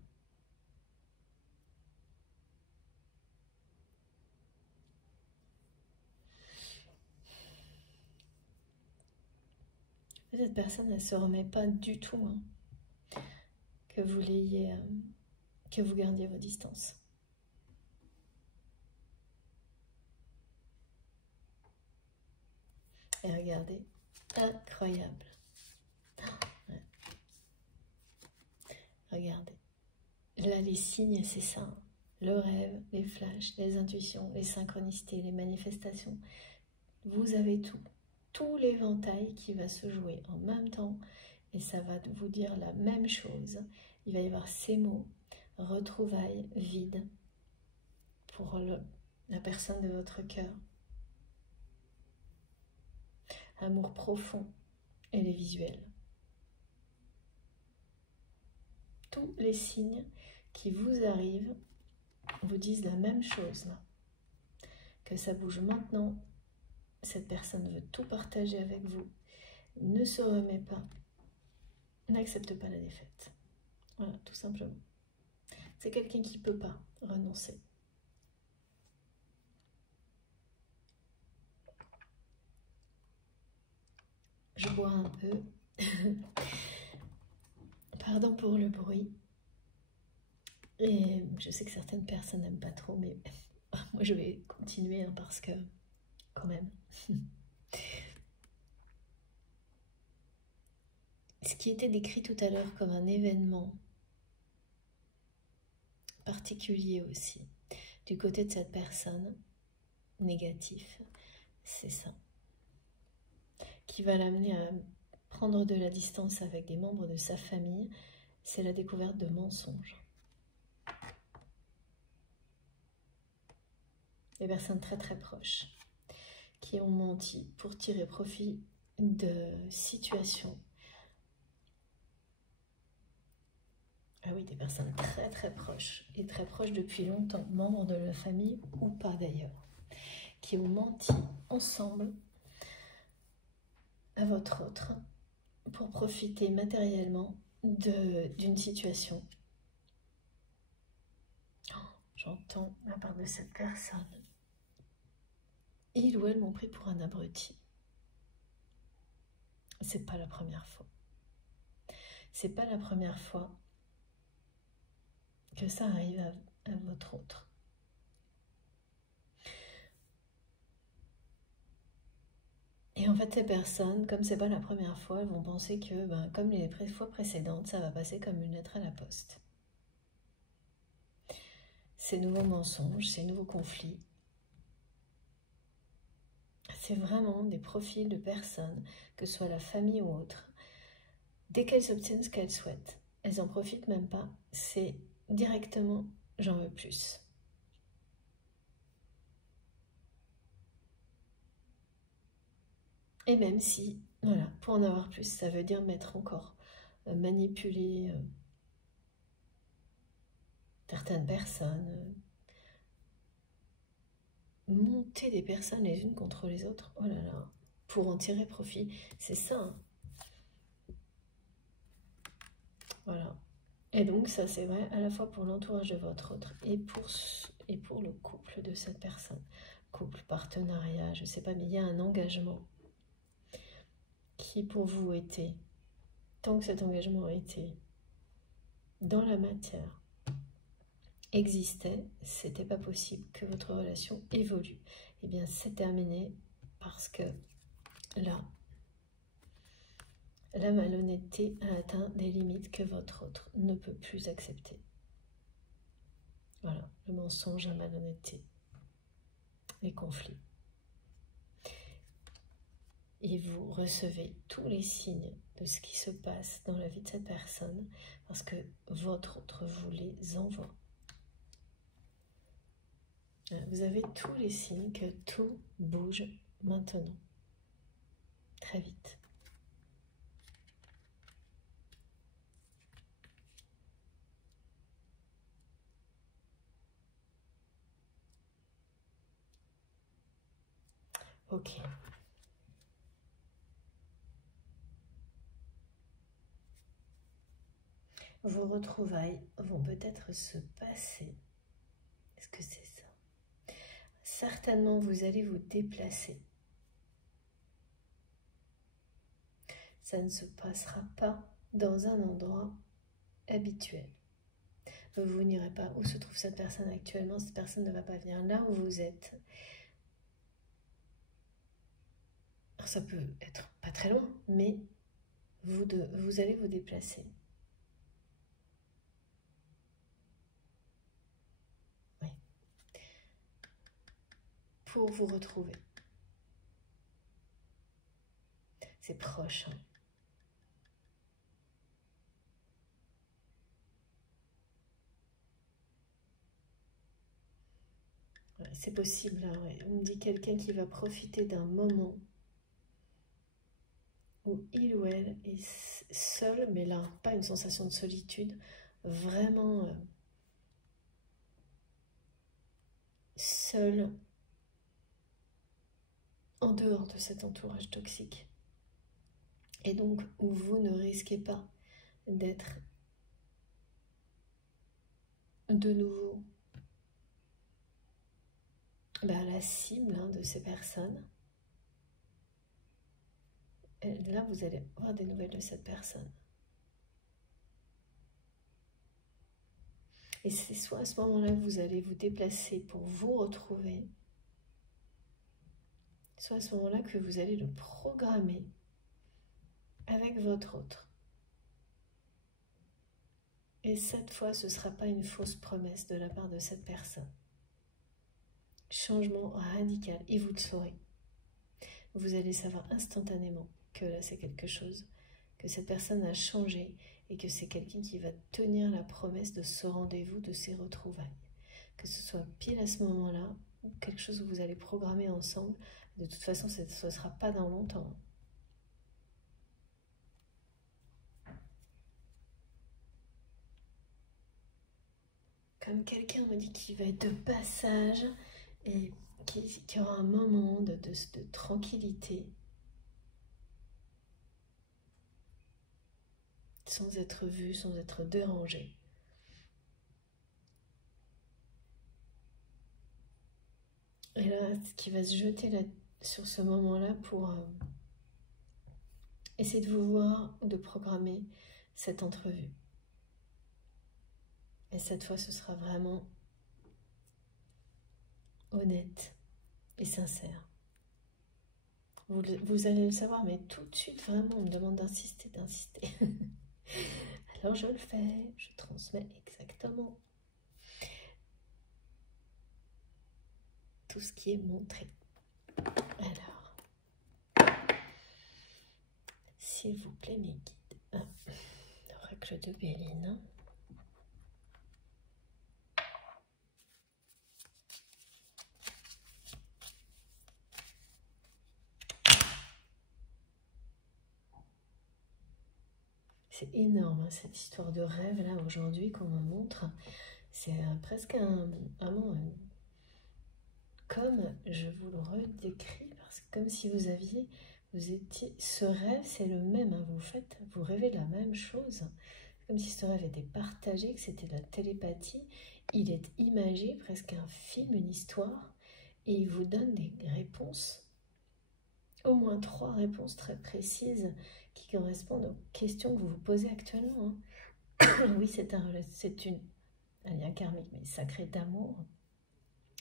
Cette personne, elle ne se remet pas du tout que vous l'ayez, que vous gardiez vos distances. Et regardez, incroyable. Ouais. Regardez. Là, les signes, c'est ça. le rêve, les flashs, les intuitions, les synchronicités, les manifestations. Vous avez tout, tout l'éventail qui va se jouer en même temps et ça va vous dire la même chose. Il va y avoir ces mots, retrouvailles, vide, pour la personne de votre cœur. Amour profond et les visuels. Tous les signes qui vous arrivent vous disent la même chose là. Que ça bouge maintenant, cette personne veut tout partager avec vous, ne se remet pas, n'accepte pas la défaite. Voilà, tout simplement. C'est quelqu'un qui ne peut pas renoncer. Je bois un peu. Pardon pour le bruit. Et je sais que certaines personnes n'aiment pas trop, mais moi je vais continuer hein, parce que, quand même. Ce qui était décrit tout à l'heure comme un événement particulier aussi, du côté de cette personne, négatif, c'est ça. Qui va l'amener à prendre de la distance avec des membres de sa famille, c'est la découverte de mensonges. Des personnes très très proches qui ont menti pour tirer profit de situations. Ah oui, des personnes très très proches et très proches depuis longtemps, membres de la famille ou pas d'ailleurs, qui ont menti ensemble à votre autre pour profiter matériellement d'une situation. Oh, j'entends la part de cette personne. Il ou elle m'ont pris pour un abruti. C'est pas la première fois. C'est pas la première fois que ça arrive à votre autre. Et en fait, ces personnes, comme c'est pas la première fois, elles vont penser que, comme les fois précédentes, ça va passer comme une lettre à la poste. Ces nouveaux mensonges, ces nouveaux conflits, c'est vraiment des profils de personnes, que ce soit la famille ou autre. Dès qu'elles obtiennent ce qu'elles souhaitent, elles en profitent même pas, c'est directement « j'en veux plus ». Et même si, voilà, pour en avoir plus, ça veut dire mettre encore, manipuler certaines personnes, monter des personnes les unes contre les autres, oh là là, pour en tirer profit, c'est ça. Hein. Voilà. Et donc ça c'est vrai à la fois pour l'entourage de votre autre et pour le couple de cette personne. Couple, partenariat, je sais pas, mais il y a un engagement qui pour vous était, tant que cet engagement était dans la matière, existait, c'était pas possible que votre relation évolue. Eh bien c'est terminé parce que là, la malhonnêteté a atteint des limites que votre autre ne peut plus accepter. Voilà, le mensonge, la malhonnêteté, les conflits. Et vous recevez tous les signes de ce qui se passe dans la vie de cette personne parce que votre autre vous les envoie. Vous avez tous les signes que tout bouge maintenant, très vite. Ok. Vos retrouvailles vont peut-être se passer. Est-ce que c'est ça? Certainement, vous allez vous déplacer. Ça ne se passera pas dans un endroit habituel. Vous n'irez pas où se trouve cette personne actuellement. Cette personne ne va pas venir là où vous êtes. Alors, ça peut être pas très loin, mais vous allez vous déplacer. pour vous retrouver. C'est proche, hein. Ouais, c'est possible, là, ouais. On me dit quelqu'un qui va profiter d'un moment où il ou elle est seul, mais là, pas une sensation de solitude, vraiment seul, en dehors de cet entourage toxique. Et donc, où vous ne risquez pas d'être de nouveau la cible, hein, de ces personnes. Et là, vous allez avoir des nouvelles de cette personne. Et c'est soit à ce moment-là que vous allez vous déplacer pour vous retrouver, soit à ce moment-là que vous allez le programmer avec votre autre. Et cette fois, ce ne sera pas une fausse promesse de la part de cette personne. Changement radical, et vous le saurez. Vous allez savoir instantanément que là, c'est quelque chose, que cette personne a changé et que c'est quelqu'un qui va tenir la promesse de ce rendez-vous, de ces retrouvailles. Que ce soit pile à ce moment-là, ou quelque chose que vous allez programmer ensemble. De toute façon, ce ne sera pas dans longtemps. Comme quelqu'un me dit qu'il va être de passage et qu'il y aura un moment de tranquillité, sans être vu, sans être dérangé. Et là, ce qui va se jeter là, sur ce moment-là pour essayer de vous voir, de programmer cette entrevue. Et cette fois, ce sera vraiment honnête et sincère. Vous allez le savoir, mais tout de suite, vraiment, on me demande d'insister. Alors je le fais, je transmets exactement tout ce qui est montré. Alors, s'il vous plaît, mes guides, oracle de Béline. C'est énorme, hein, cette histoire de rêve là aujourd'hui qu'on me montre. C'est presque comme je vous le redécris, parce que comme si vous étiez, ce rêve c'est le même, hein, vous rêvez la même chose, comme si ce rêve était partagé, que c'était de la télépathie. Il est imagé, presque un film, une histoire, et il vous donne des réponses, au moins 3 réponses très précises qui correspondent aux questions que vous vous posez actuellement, hein. Oui, c'est un lien karmique, mais sacré d'amour,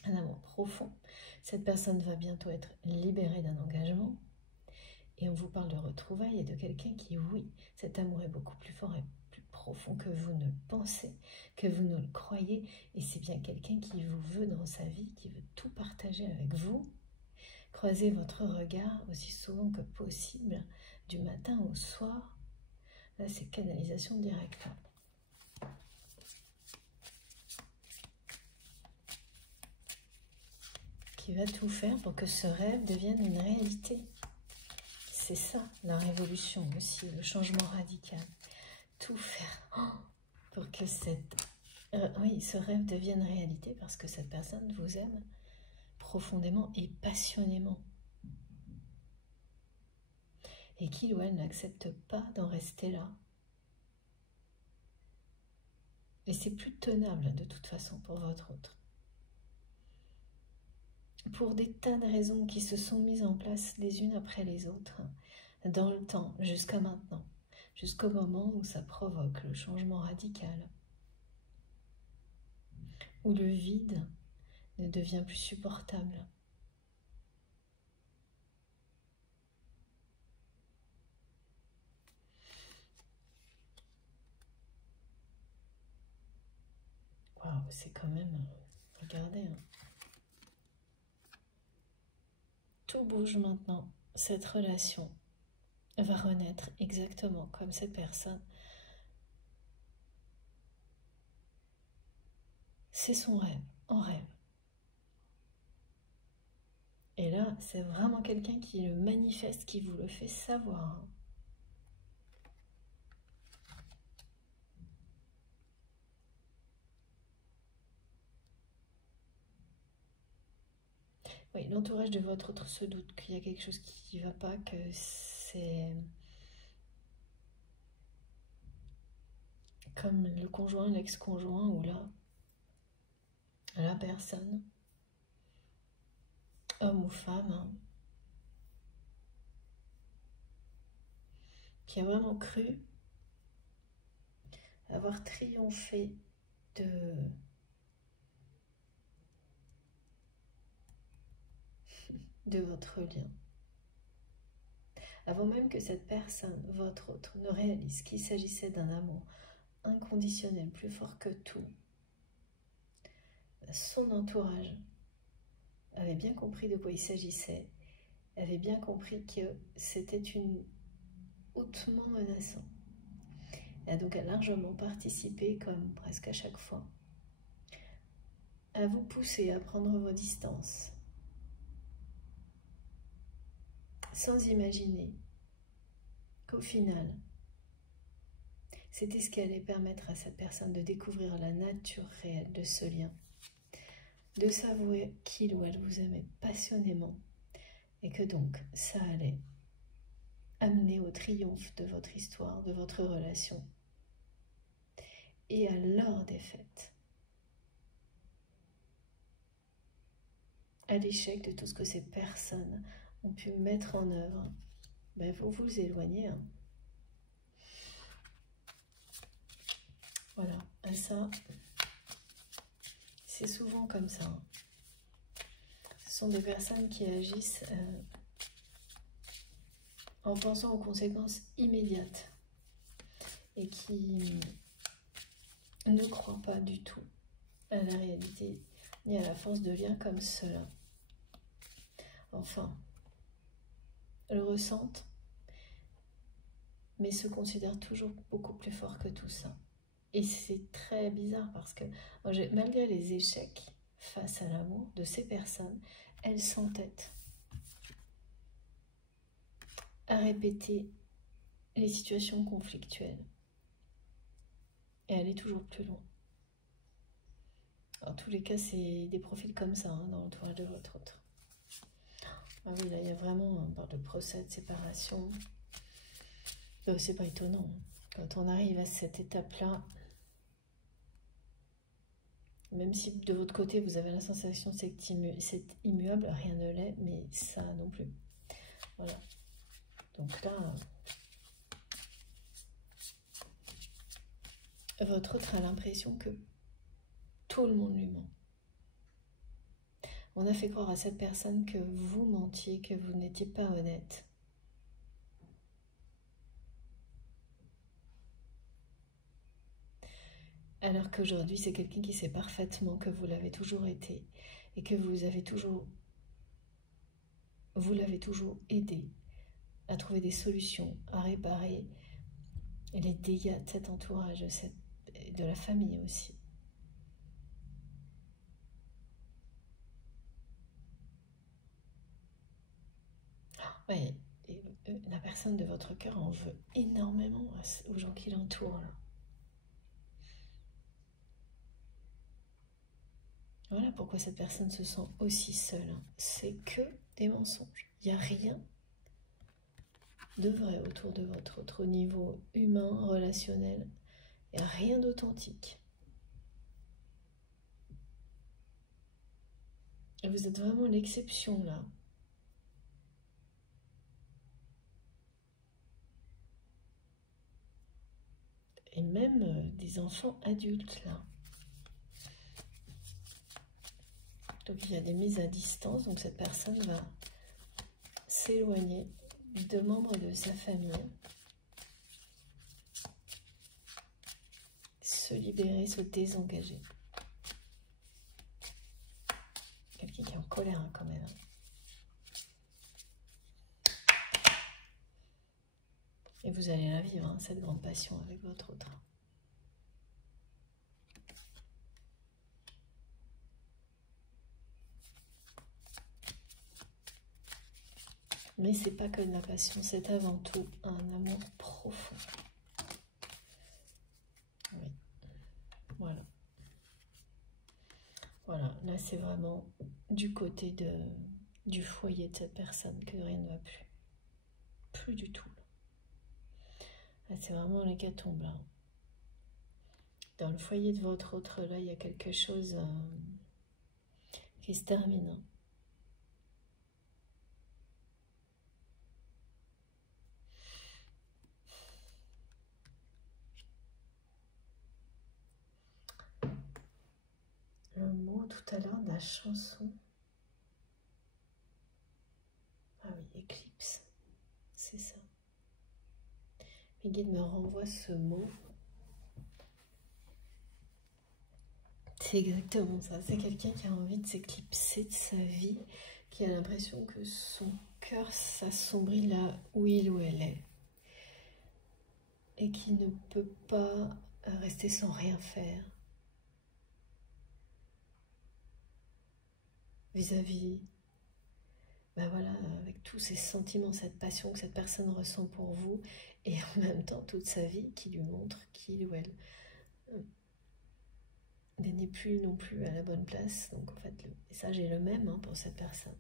un amour profond. Cette personne va bientôt être libérée d'un engagement, et on vous parle de retrouvailles et de quelqu'un qui, oui, cet amour est beaucoup plus fort et plus profond que vous ne le pensez, que vous ne le croyez, et c'est bien quelqu'un qui vous veut dans sa vie, qui veut tout partager avec vous. Croisez votre regard aussi souvent que possible, du matin au soir. Là, c'est canalisation directe. Qui va tout faire pour que ce rêve devienne une réalité. C'est ça, la révolution aussi, le changement radical. Tout faire pour que ce rêve devienne réalité, parce que cette personne vous aime profondément et passionnément. Et qu'il ou elle n'accepte pas d'en rester là. Et c'est plus tenable de toute façon pour votre autre. Pour des tas de raisons qui se sont mises en place les unes après les autres, dans le temps, jusqu'à maintenant, jusqu'au moment où ça provoque le changement radical, où le vide ne devient plus supportable. Waouh, c'est quand même... Regardez, hein. tout bouge maintenant. Cette relation va renaître exactement comme cette personne. C'est son rêve, en rêve. Et là, c'est vraiment quelqu'un qui le manifeste, qui vous le fait savoir. Oui, l'entourage de votre autre se doute qu'il y a quelque chose qui ne va pas, que c'est comme le conjoint, l'ex-conjoint, ou là, la personne, homme ou femme, hein, qui a vraiment cru avoir triomphé de votre lien. Avant même que cette personne, votre autre, ne réalise qu'il s'agissait d'un amour inconditionnel, plus fort que tout, son entourage avait bien compris de quoi il s'agissait, avait bien compris que c'était hautement menaçant. Et a donc largement participé, comme presque à chaque fois, à vous pousser à prendre vos distances, sans imaginer qu'au final, c'était ce qui allait permettre à cette personne de découvrir la nature réelle de ce lien, de s'avouer qu'il ou elle vous aimait passionnément, et que donc ça allait amener au triomphe de votre histoire, de votre relation, et à leur défaite, à l'échec de tout ce que ces personnes ont pu mettre en œuvre. Ben, vous vous éloignez. Hein. Voilà, et ça, c'est souvent comme ça. Hein. Ce sont des personnes qui agissent en pensant aux conséquences immédiates et qui ne croient pas du tout à la réalité ni à la force de lien comme cela. Enfin, le ressentent, mais se considèrent toujours beaucoup plus fort que tout ça. Et c'est très bizarre parce que malgré les échecs face à l'amour de ces personnes, elles s'entêtent à répéter les situations conflictuelles et aller toujours plus loin. En tous les cas, c'est des profils comme ça hein, dans l'entourage de votre autre. Ah oui, là, il y a vraiment, on parle de procès, de séparation. C'est pas étonnant. Quand on arrive à cette étape-là, même si de votre côté, vous avez la sensation que c'est immuable, rien ne l'est, mais ça non plus. Voilà. Donc là, votre autre a l'impression que tout le monde lui ment. On a fait croire à cette personne que vous mentiez, que vous n'étiez pas honnête. Alors qu'aujourd'hui, c'est quelqu'un qui sait parfaitement que vous l'avez toujours été et que vous l'avez toujours aidé à trouver des solutions, à réparer les dégâts de cet entourage, de la famille aussi. Ouais, et la personne de votre cœur en veut énormément aux gens qui l'entourent. Voilà pourquoi cette personne se sent aussi seule. C'est que des mensonges. Il n'y a rien de vrai autour de votre autre, au niveau humain, relationnel. Il n'y a rien d'authentique. Et vous êtes vraiment l'exception là. Et même des enfants adultes là. Donc il y a des mises à distance, donc cette personne va s'éloigner de membres de sa famille, se libérer, se désengager. Quelqu'un qui est en colère hein, quand même. Et vous allez la vivre, hein, cette grande passion avec votre autre. Mais c'est pas que de la passion, c'est avant tout un amour profond. Oui, voilà. Voilà, là c'est vraiment du côté du foyer de cette personne que rien ne va plus. Plus du tout. Là c'est vraiment l'hécatombe là. Dans le foyer de votre autre, là il y a quelque chose qui se termine. Le mot tout à l'heure de la chanson. Ah oui, éclipse. C'est ça. Mes guides me renvoient ce mot. C'est exactement ça. C'est quelqu'un qui a envie de s'éclipser de sa vie, qui a l'impression que son cœur s'assombrit là où il ou elle est. Et qui ne peut pas rester sans rien faire. Vis-à-vis, ben voilà, avec tous ces sentiments, cette passion que cette personne ressent pour vous, et en même temps toute sa vie qui lui montre qu'il ou elle n'est plus non plus à la bonne place. Donc en fait, le message est le même hein, pour cette personne.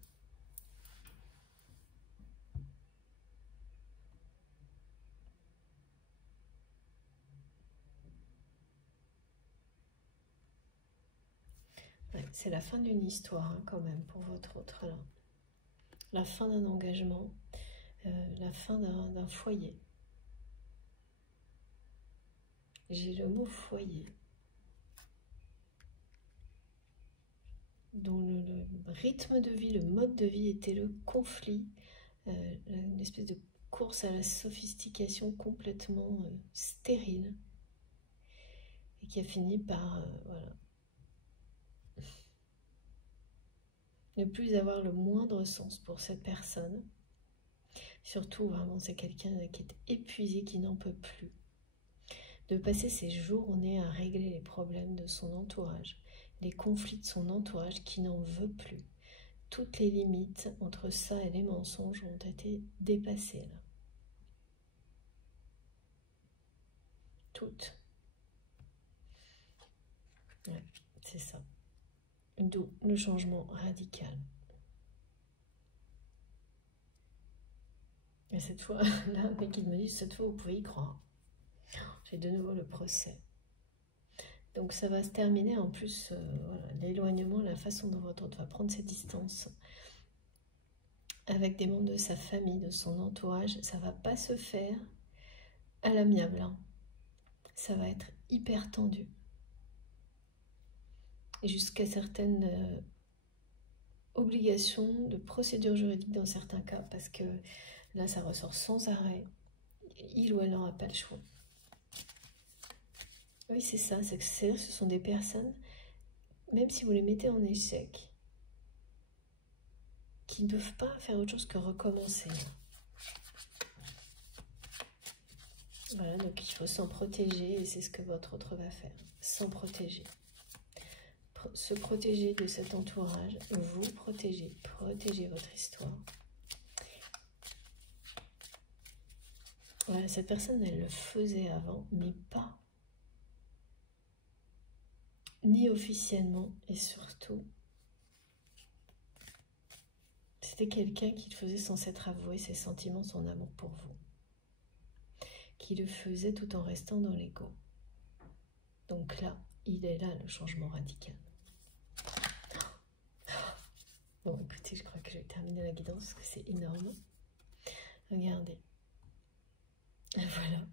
Ouais, c'est la fin d'une histoire hein, quand même pour votre autre là. La fin d'un engagement, la fin d'un foyer. J'ai le mot foyer. Dont le rythme de vie, le mode de vie était le conflit, une espèce de course à la sophistication complètement stérile et qui a fini par voilà, ne plus avoir le moindre sens pour cette personne. Surtout, vraiment, c'est quelqu'un qui est épuisé, qui n'en peut plus. De passer ses journées à régler les problèmes de son entourage, les conflits de son entourage qui n'en veut plus. Toutes les limites entre ça et les mensonges ont été dépassées là. Toutes. Ouais, c'est ça. D'où le changement radical. Et cette fois, là, mes guides me disent, cette fois, vous pouvez y croire. J'ai de nouveau le procès. Donc ça va se terminer en plus, voilà, l'éloignement, la façon dont votre autre va prendre ses distances avec des membres de sa famille, de son entourage. Ça va pas se faire à l'amiable. Hein. Ça va être hyper tendu. Et jusqu'à certaines obligations de procédure juridique dans certains cas, parce que là, ça ressort sans arrêt. Il ou elle n'aura pas le choix. Oui, c'est ça. Ce sont des personnes, même si vous les mettez en échec, qui ne peuvent pas faire autre chose que recommencer. Voilà, donc il faut s'en protéger, et c'est ce que votre autre va faire. S'en protéger. Se protéger de cet entourage, vous protéger, protéger votre histoire. Voilà, cette personne, elle le faisait avant, mais pas. Ni officiellement, et surtout, c'était quelqu'un qui le faisait sans s'être avoué ses sentiments, son amour pour vous. Qui le faisait tout en restant dans l'ego. Donc là, il est là, le changement radical. Bon, écoutez, je crois que je vais terminer la guidance parce que c'est énorme. Regardez. Voilà.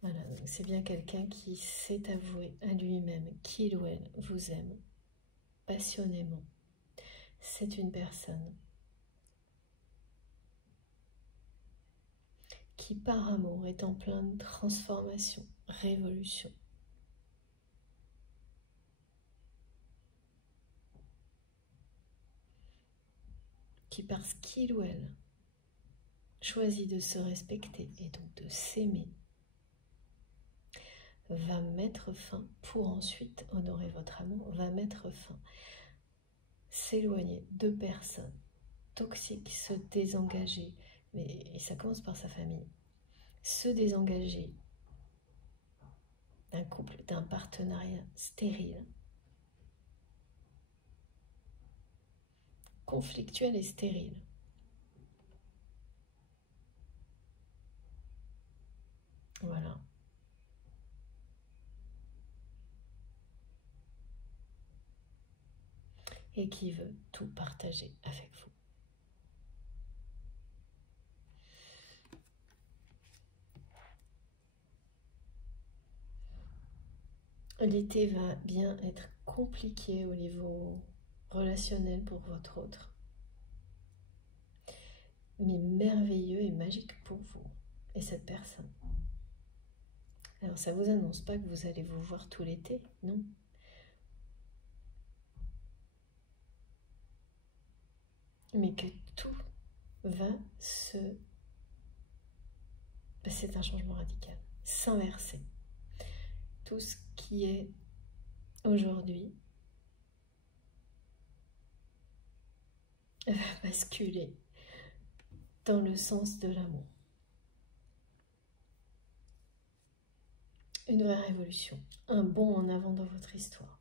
Voilà, donc c'est bien quelqu'un qui s'est avoué à lui-même qu'il ou elle vous aime passionnément. C'est une personne qui, par amour, est en pleine transformation, révolution. Qui, parce qu'il ou elle choisit de se respecter et donc de s'aimer, va mettre fin, pour ensuite honorer votre amour, va mettre fin, s'éloigner de personnes toxiques, se désengager, et ça commence par sa famille, se désengager d'un couple, d'un partenariat stérile, conflictuel et stérile. Voilà. Et qui veut tout partager avec vous. L'été va bien être compliqué au niveau relationnel pour votre autre, mais merveilleux et magique pour vous et cette personne. Alors ça vous annonce pas que vous allez vous voir tout l'été, non? Mais que tout va se... C'est un changement radical, s'inverser. Tout ce qui est aujourd'hui va basculer dans le sens de l'amour. Une vraie révolution, un bond en avant dans votre histoire.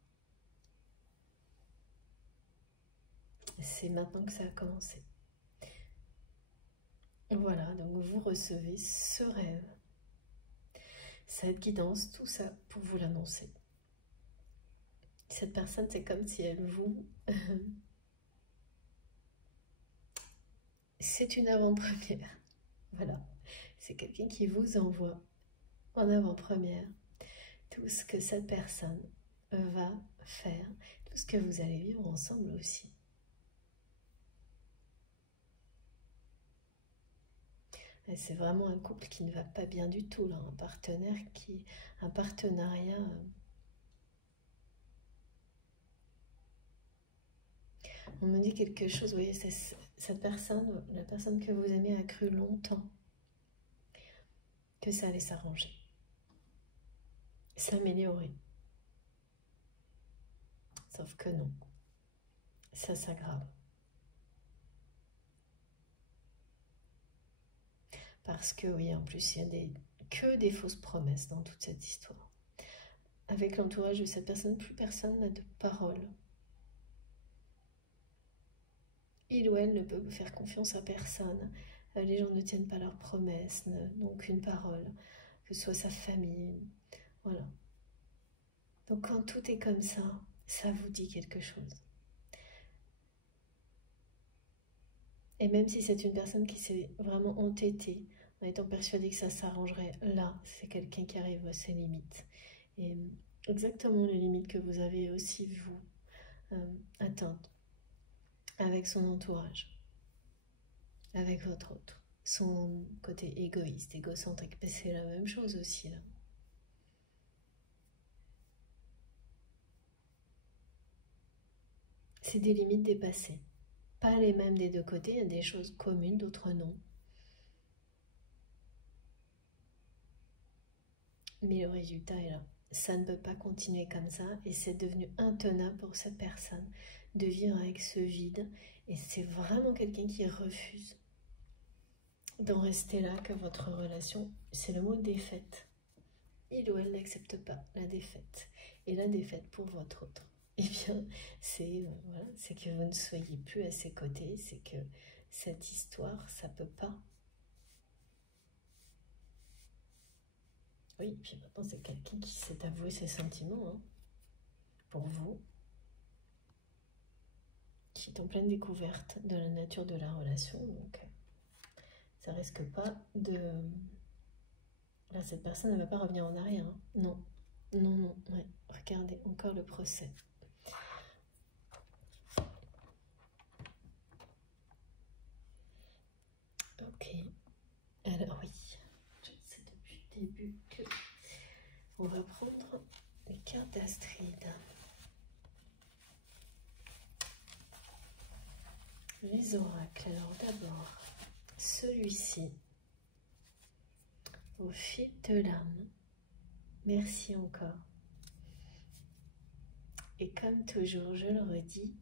C'est maintenant que ça a commencé. Voilà, donc vous recevez ce rêve, cette guidance, tout ça pour vous l'annoncer. Cette personne, c'est comme si elle vous... C'est une avant-première. Voilà, c'est quelqu'un qui vous envoie en avant-première tout ce que cette personne va faire, tout ce que vous allez vivre ensemble aussi. C'est vraiment un couple qui ne va pas bien du tout, là, un partenariat. On me dit quelque chose, vous voyez, cette personne, la personne que vous aimez a cru longtemps que ça allait s'arranger, s'améliorer. Sauf que non, ça s'aggrave. Parce que oui, en plus, il y a que des fausses promesses dans toute cette histoire. Avec l'entourage de cette personne, plus personne n'a de parole. Il ou elle ne peut faire confiance à personne. Les gens ne tiennent pas leurs promesses, n'ont aucune parole, que ce soit sa famille. Voilà. Donc quand tout est comme ça vous dit quelque chose. Et même si c'est une personne qui s'est vraiment entêtée, en étant persuadée que ça s'arrangerait, là, c'est quelqu'un qui arrive à ses limites. Et exactement les limites que vous avez aussi, vous, atteintes avec son entourage, avec votre autre. Son côté égoïste, égocentrique, c'est la même chose aussi, là. C'est des limites dépassées. Pas les mêmes des deux côtés, il y a des choses communes, d'autres non. Mais le résultat est là. Ça ne peut pas continuer comme ça et c'est devenu intenable pour cette personne de vivre avec ce vide. Et c'est vraiment quelqu'un qui refuse d'en rester là, que votre relation, c'est le mot défaite. Il ou elle n'accepte pas la défaite. Et la défaite pour votre autre, eh bien, c'est voilà, que vous ne soyez plus à ses côtés, c'est que cette histoire, ça peut pas. Oui, puis maintenant c'est quelqu'un qui s'est avoué ses sentiments, hein, pour vous, qui est en pleine découverte de la nature de la relation, donc ça risque pas de... Là, cette personne ne va pas revenir en arrière, hein. Non, non, non, ouais. Regardez, encore le procès. Ok, alors oui, je sais depuis le début que on va prendre les cartes d'Astrid. Les oracles, alors d'abord, celui-ci au fil de l'âme. Merci encore. Et comme toujours, je le redis,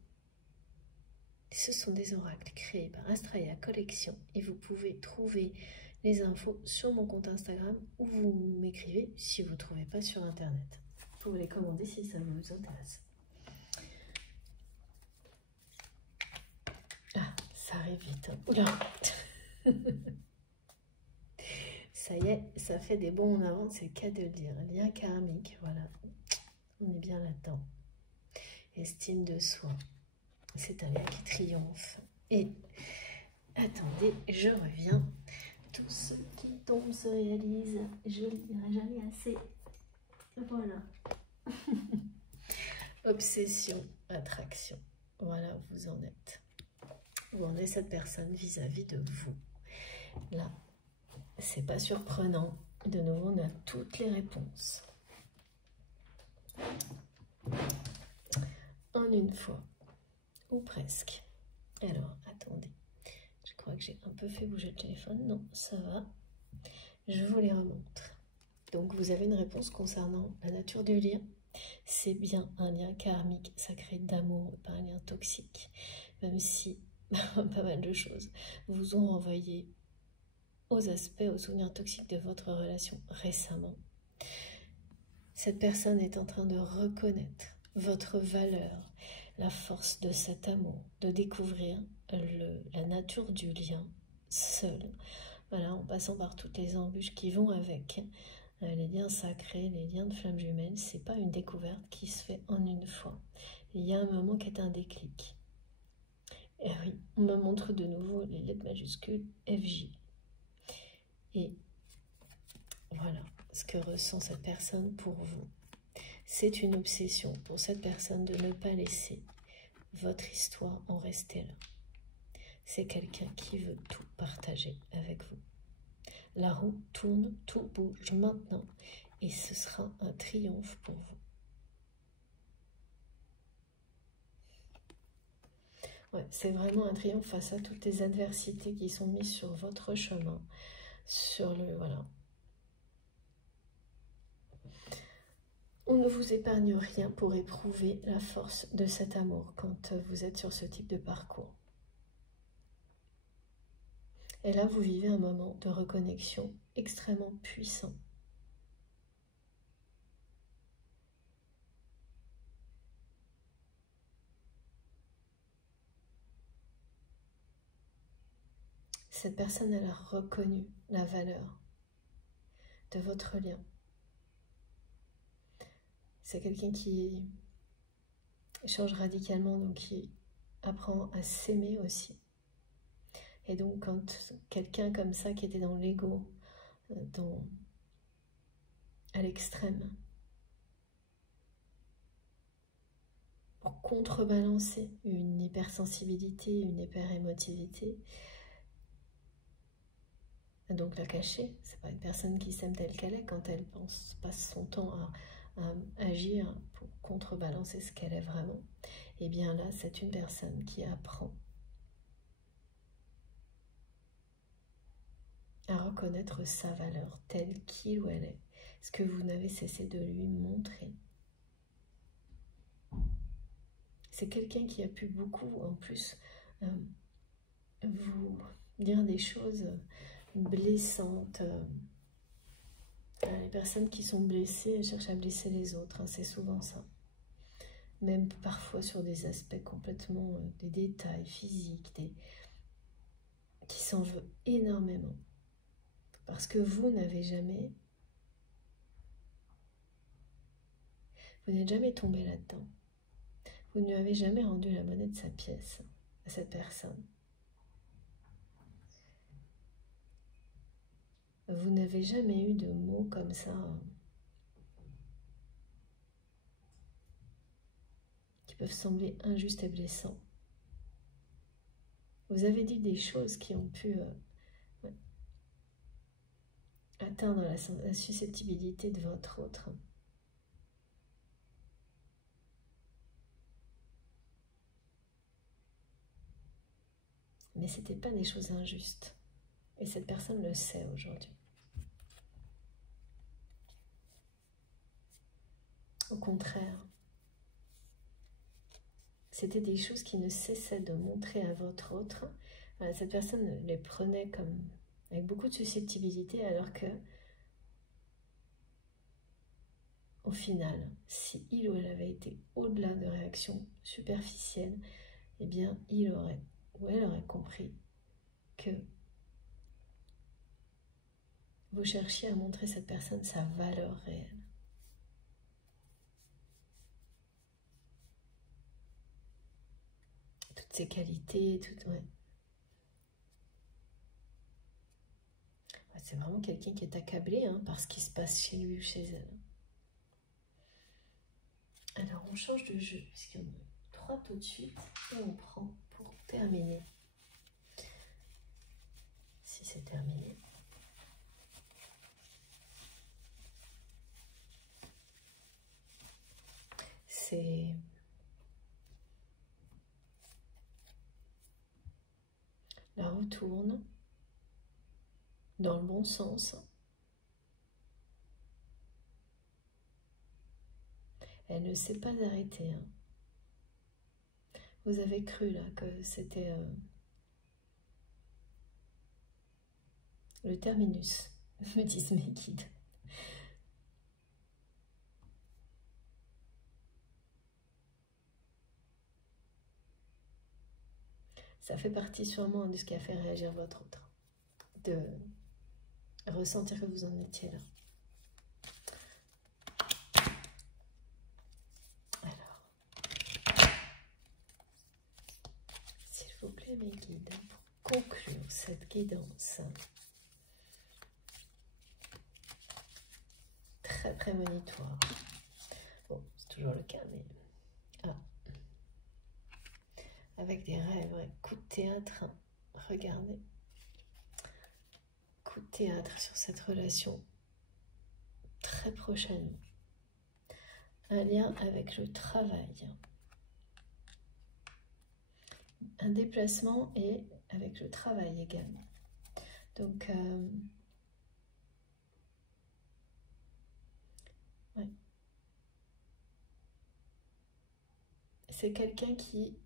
ce sont des oracles créés par Astraya Collection et vous pouvez trouver les infos sur mon compte Instagram ou vous m'écrivez si vous ne trouvez pas sur internet. Vous pouvez les commander si ça vous intéresse. Ah, ça arrive vite. Hein. Oula. Ça y est, ça fait des bons en avant, c'est le cas de le dire. Lien karmique, voilà. On est bien là-dedans. Estime de soi. C'est un lien qui triomphe. Et attendez, je reviens. Tout ce qui tombe se réalise. Je ne le dirai jamais assez. Voilà. Obsession, attraction. Voilà, vous en êtes. Vous en êtes cette personne vis-à-vis de vous. Là, c'est pas surprenant. De nouveau, on a toutes les réponses. En une fois. Ou presque. Alors, attendez. Je crois que j'ai un peu fait bouger le téléphone. Non, ça va. Je vous les remontre. Donc, vous avez une réponse concernant la nature du lien. C'est bien un lien karmique, sacré d'amour, pas un lien toxique. Même si pas mal de choses vous ont renvoyé aux aspects, aux souvenirs toxiques de votre relation récemment. Cette personne est en train de reconnaître votre valeur, la force de cet amour, de découvrir la nature du lien seul. Voilà, en passant par toutes les embûches qui vont avec. Les liens sacrés, les liens de flammes jumelles, c'est pas une découverte qui se fait en une fois. Il y a un moment qui est un déclic. Et oui, on me montre de nouveau les lettres majuscules FJ. Et voilà ce que ressent cette personne pour vous. C'est une obsession pour cette personne de ne pas laisser votre histoire en rester là. C'est quelqu'un qui veut tout partager avec vous. La roue tourne, tout bouge maintenant et ce sera un triomphe pour vous. Ouais, c'est vraiment un triomphe face à toutes les adversités qui sont mises sur votre chemin, sur le... Voilà. On ne vous épargne rien pour éprouver la force de cet amour quand vous êtes sur ce type de parcours. Et là, vous vivez un moment de reconnexion extrêmement puissant. Cette personne, elle a reconnu la valeur de votre lien. C'est quelqu'un qui change radicalement, donc qui apprend à s'aimer aussi. Et donc, quand quelqu'un comme ça, qui était dans l'ego, à l'extrême, pour contrebalancer une hypersensibilité, une hyperémotivité, donc la cacher, c'est pas une personne qui s'aime telle qu'elle est quand elle passe son temps à agir pour contrebalancer ce qu'elle est vraiment. Et bien là, c'est une personne qui apprend à reconnaître sa valeur telle qu'il ou elle est, ce que vous n'avez cessé de lui montrer. C'est quelqu'un qui a pu beaucoup, en plus, vous dire des choses blessantes. Les personnes qui sont blessées, elles cherchent à blesser les autres, hein, c'est souvent ça. Même parfois sur des aspects complètement, des détails physiques, qui s'en veut énormément. Parce que vous n'avez jamais... Vous n'êtes jamais tombé là-dedans. Vous ne lui avez jamais rendu la monnaie de sa pièce à cette personne. Vous n'avez jamais eu de mots comme ça qui peuvent sembler injustes et blessants. Vous avez dit des choses qui ont pu atteindre la susceptibilité de votre autre. Mais ce n'était pas des choses injustes. Et cette personne le sait aujourd'hui. Au contraire, c'était des choses qui ne cessaient de montrer à votre autre. Cette personne les prenait comme avec beaucoup de susceptibilité, alors que au final, si il ou elle avait été au-delà de réactions superficielles, eh bien, il aurait ou elle aurait compris que vous cherchiez à montrer à cette personne sa valeur réelle. Toutes ses qualités, ouais. C'est vraiment quelqu'un qui est accablé par ce qui se passe chez lui ou chez elle. Alors, on change de jeu, puisqu'il y en a 3 tout de suite, et on prend pour terminer. Si c'est terminé. C'est la roue tourne dans le bon sens. Elle ne s'est pas arrêtée. Vous avez cru là que c'était le terminus, me disent mes guides. Ça fait partie sûrement de ce qui a fait réagir votre autre, de ressentir que vous en étiez là. Alors, s'il vous plaît mes guides, pour conclure cette guidance très prémonitoire. Bon, c'est toujours le cas, mais avec des rêves, ouais. Coup de théâtre, regardez. Coup de théâtre sur cette relation très prochainement. Un lien avec le travail. Un déplacement et avec le travail également. Donc, ouais. C'est quelqu'un qui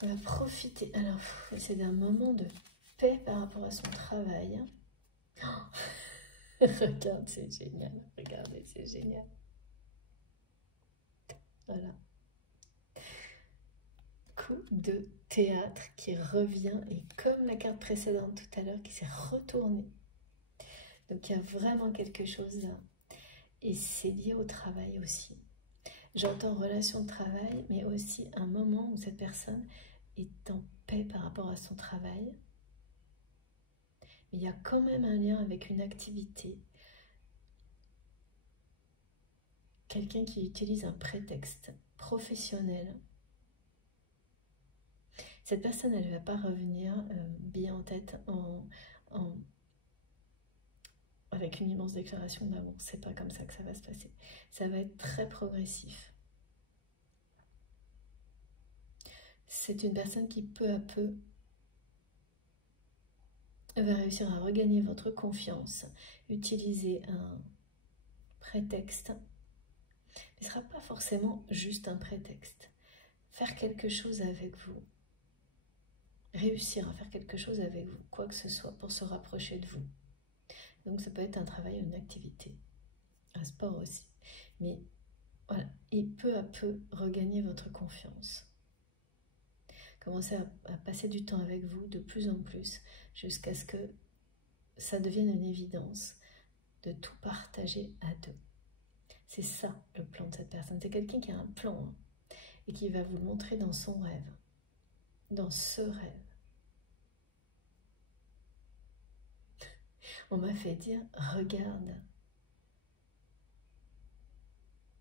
va profiter. Alors, c'est d'un moment de paix par rapport à son travail. Regarde, c'est génial. Regardez, c'est génial. Voilà. Coup de théâtre qui revient, et comme la carte précédente tout à l'heure, qui s'est retournée. Donc, il y a vraiment quelque chose là. Et c'est lié au travail aussi. J'entends relation de travail, mais aussi un moment où cette personne est en paix par rapport à son travail. Mais il y a quand même un lien avec une activité. Quelqu'un qui utilise un prétexte professionnel. Cette personne, elle ne va pas revenir bien en tête avec une immense déclaration d'amour. C'est pas comme ça que ça va se passer. Ça va être très progressif. C'est une personne qui peu à peu va réussir à regagner votre confiance, utiliser un prétexte. Mais ce ne sera pas forcément juste un prétexte. Faire quelque chose avec vous. Réussir à faire quelque chose avec vous, quoi que ce soit, pour se rapprocher de vous. Donc ça peut être un travail, une activité, un sport aussi. Mais voilà, et peu à peu regagner votre confiance. Commencez à passer du temps avec vous de plus en plus, jusqu'à ce que ça devienne une évidence de tout partager à deux. C'est ça le plan de cette personne. C'est quelqu'un qui a un plan et qui va vous le montrer dans son rêve, dans ce rêve. On m'a fait dire, regarde,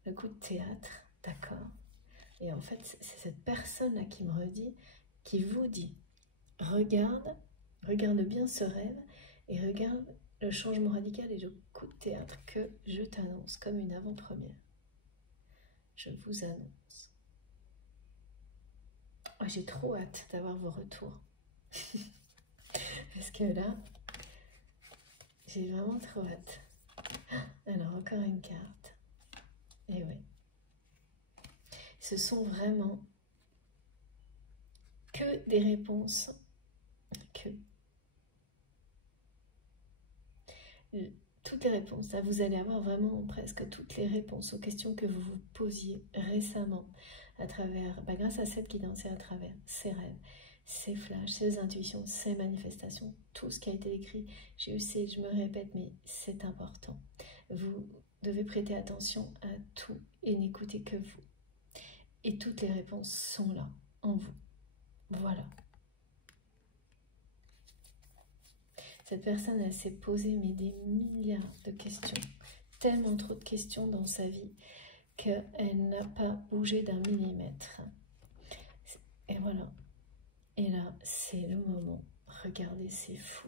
le coup de théâtre, d'accord? Et en fait, c'est cette personne-là qui me redit, qui vous dit, regarde bien ce rêve et regarde le changement radical et le coup de théâtre que je t'annonce comme une avant-première. Je vous annonce. Oh, j'ai trop hâte d'avoir vos retours. Parce que là, j'ai vraiment trop hâte. Alors, encore une carte. Et oui. Ce sont vraiment que des réponses. Toutes les réponses. Là, vous allez avoir vraiment presque toutes les réponses aux questions que vous vous posiez récemment à travers, grâce à cette guidance et à travers ces rêves, ces flashs, ces intuitions, ces manifestations, tout ce qui a été écrit. Je sais, je me répète, mais c'est important. Vous devez prêter attention à tout et n'écouter que vous. Et toutes les réponses sont là, en vous. Voilà. Cette personne, elle s'est posée mais des milliards de questions, tellement trop de questions dans sa vie qu'elle n'a pas bougé d'un millimètre. Et voilà. Et là, c'est le moment. Regardez, c'est fou.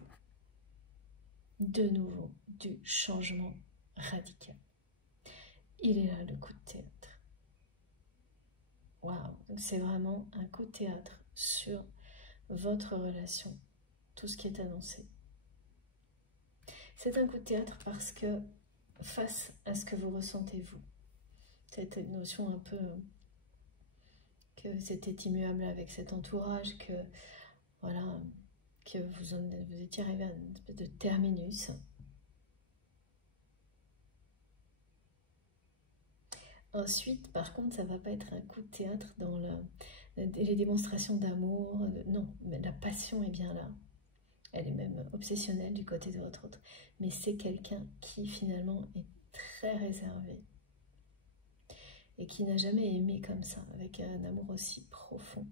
De nouveau, du changement radical. Il est là, le coup de théâtre. Waouh! Donc c'est vraiment un coup de théâtre sur votre relation, tout ce qui est annoncé. C'est un coup de théâtre parce que face à ce que vous ressentez vous, cette notion un peu que c'était immuable avec cet entourage, que voilà, que vous étiez arrivé à une espèce de terminus. Ensuite, par contre, ça ne va pas être un coup de théâtre dans les démonstrations d'amour, non, mais la passion est bien là. Elle est même obsessionnelle du côté de votre autre. Mais c'est quelqu'un qui finalement est très réservé et qui n'a jamais aimé comme ça, avec un amour aussi profond.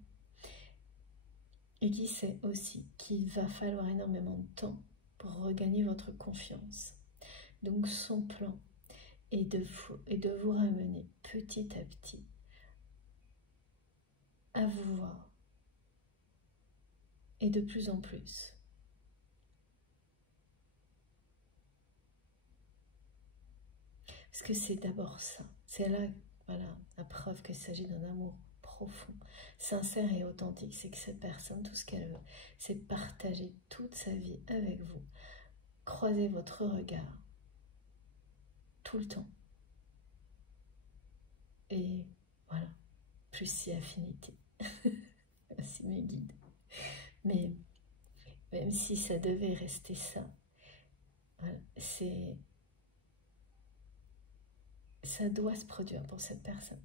Et qui sait aussi qu'il va falloir énormément de temps pour regagner votre confiance. Donc son plan est de vous ramener petit à petit à vous voir. Et de plus en plus. Parce que c'est d'abord ça. C'est là, voilà, la preuve qu'il s'agit d'un amour profond, sincère et authentique. C'est que cette personne, tout ce qu'elle veut, c'est partager toute sa vie avec vous. Croisez votre regard tout le temps. Et voilà, plus si affinité. Merci mes guides. Mais même si ça devait rester ça, voilà, ça doit se produire pour cette personne.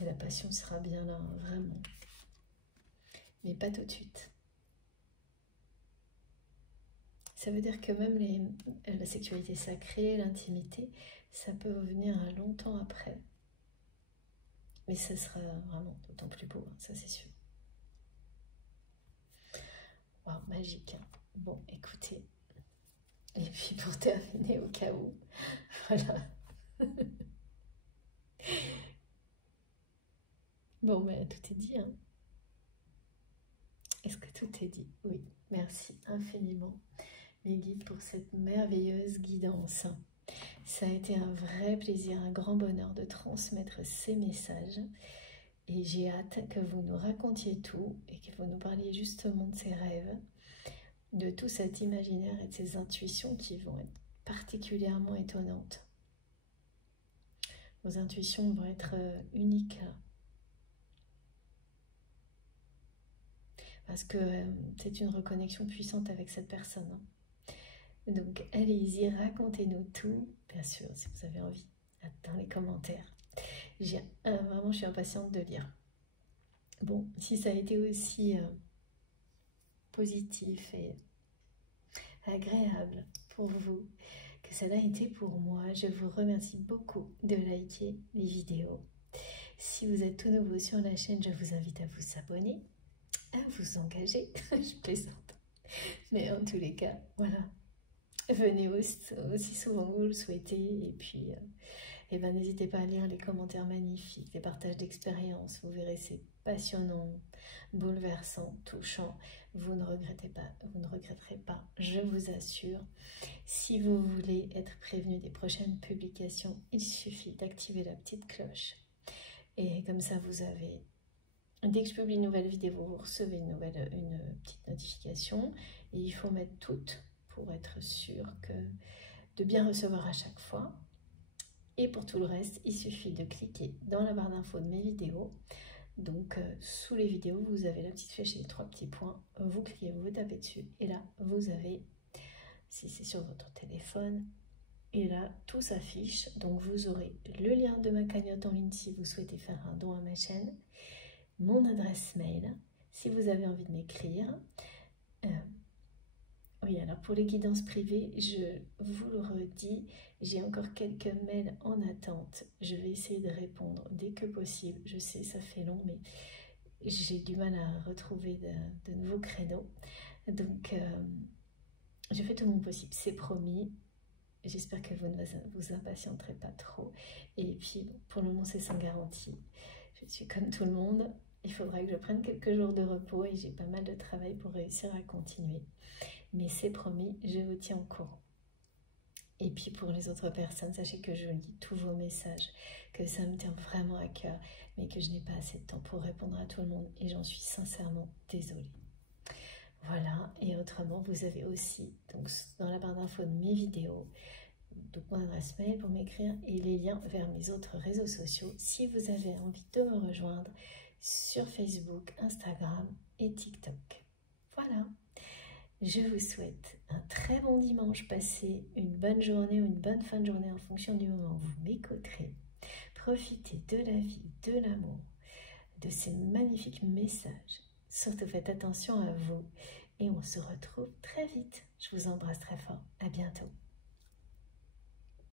Et la passion sera bien là, vraiment. Mais pas tout de suite. Ça veut dire que même la sexualité sacrée, l'intimité, ça peut venir longtemps après. Mais ça sera vraiment d'autant plus beau, hein, ça c'est sûr. Waouh, magique. Hein. Bon, écoutez. Et puis pour terminer, au cas où, voilà. Bon, ben tout est dit. Hein. Est-ce que tout est dit? Oui, merci infiniment, mes guides, pour cette merveilleuse guidance. Ça a été un vrai plaisir, un grand bonheur de transmettre ces messages. Et j'ai hâte que vous nous racontiez tout et que vous nous parliez justement de ces rêves, de tout cet imaginaire et de ces intuitions qui vont être particulièrement étonnantes. Vos intuitions vont être uniques. Parce que c'est une reconnexion puissante avec cette personne. Hein. Donc allez-y, racontez-nous tout, bien sûr, si vous avez envie, dans les commentaires. Vraiment, je suis impatiente de lire. Bon, si ça a été aussi positif et agréable pour vous que cela a été pour moi, je vous remercie beaucoup de liker les vidéos. Si vous êtes tout nouveau sur la chaîne, je vous invite à vous abonner, à vous engager. Je plaisante. Mais en tous les cas, voilà. Venez aussi souvent que vous le souhaitez. Et puis, n'hésitez pas à lire les commentaires magnifiques, les partages d'expériences. Vous verrez, c'est passionnant. bouleversant, touchant. Vous ne regretterez pas, je vous assure. Si vous voulez être prévenu des prochaines publications, il suffit d'activer la petite cloche. Et comme ça, vous avez, dès que je publie une nouvelle vidéo, vous recevez une petite notification. Et il faut mettre toutes pour être sûr de bien recevoir à chaque fois. Et pour tout le reste, il suffit de cliquer dans la barre d'infos de mes vidéos. Donc, sous les vidéos, vous avez la petite flèche et les 3 petits points. Vous cliquez, vous tapez dessus. Et là, vous avez, si c'est sur votre téléphone, et là, tout s'affiche. Donc, vous aurez le lien de ma cagnotte en ligne si vous souhaitez faire un don à ma chaîne, mon adresse mail, si vous avez envie de m'écrire. Oui, alors pour les guidances privées, je vous le redis, j'ai encore quelques mails en attente. Je vais essayer de répondre dès que possible. Je sais, ça fait long, mais j'ai du mal à retrouver de nouveaux créneaux. Donc, je fais tout mon possible, c'est promis. J'espère que vous ne vous impatienterez pas trop. Et puis, pour le moment, c'est sans garantie. Je suis comme tout le monde. Il faudra que je prenne quelques jours de repos et j'ai pas mal de travail pour réussir à continuer. Mais c'est promis, je vous tiens au courant. Et puis pour les autres personnes, sachez que je lis tous vos messages, que ça me tient vraiment à cœur, mais que je n'ai pas assez de temps pour répondre à tout le monde et j'en suis sincèrement désolée. Voilà, et autrement, vous avez aussi donc, dans la barre d'infos de mes vidéos, donc mon adresse mail pour m'écrire et les liens vers mes autres réseaux sociaux si vous avez envie de me rejoindre sur Facebook, Instagram et TikTok. Voilà. Je vous souhaite un très bon dimanche, passez une bonne journée ou une bonne fin de journée en fonction du moment où vous m'écouterez. Profitez de la vie, de l'amour, de ces magnifiques messages. Surtout faites attention à vous et on se retrouve très vite. Je vous embrasse très fort. À bientôt.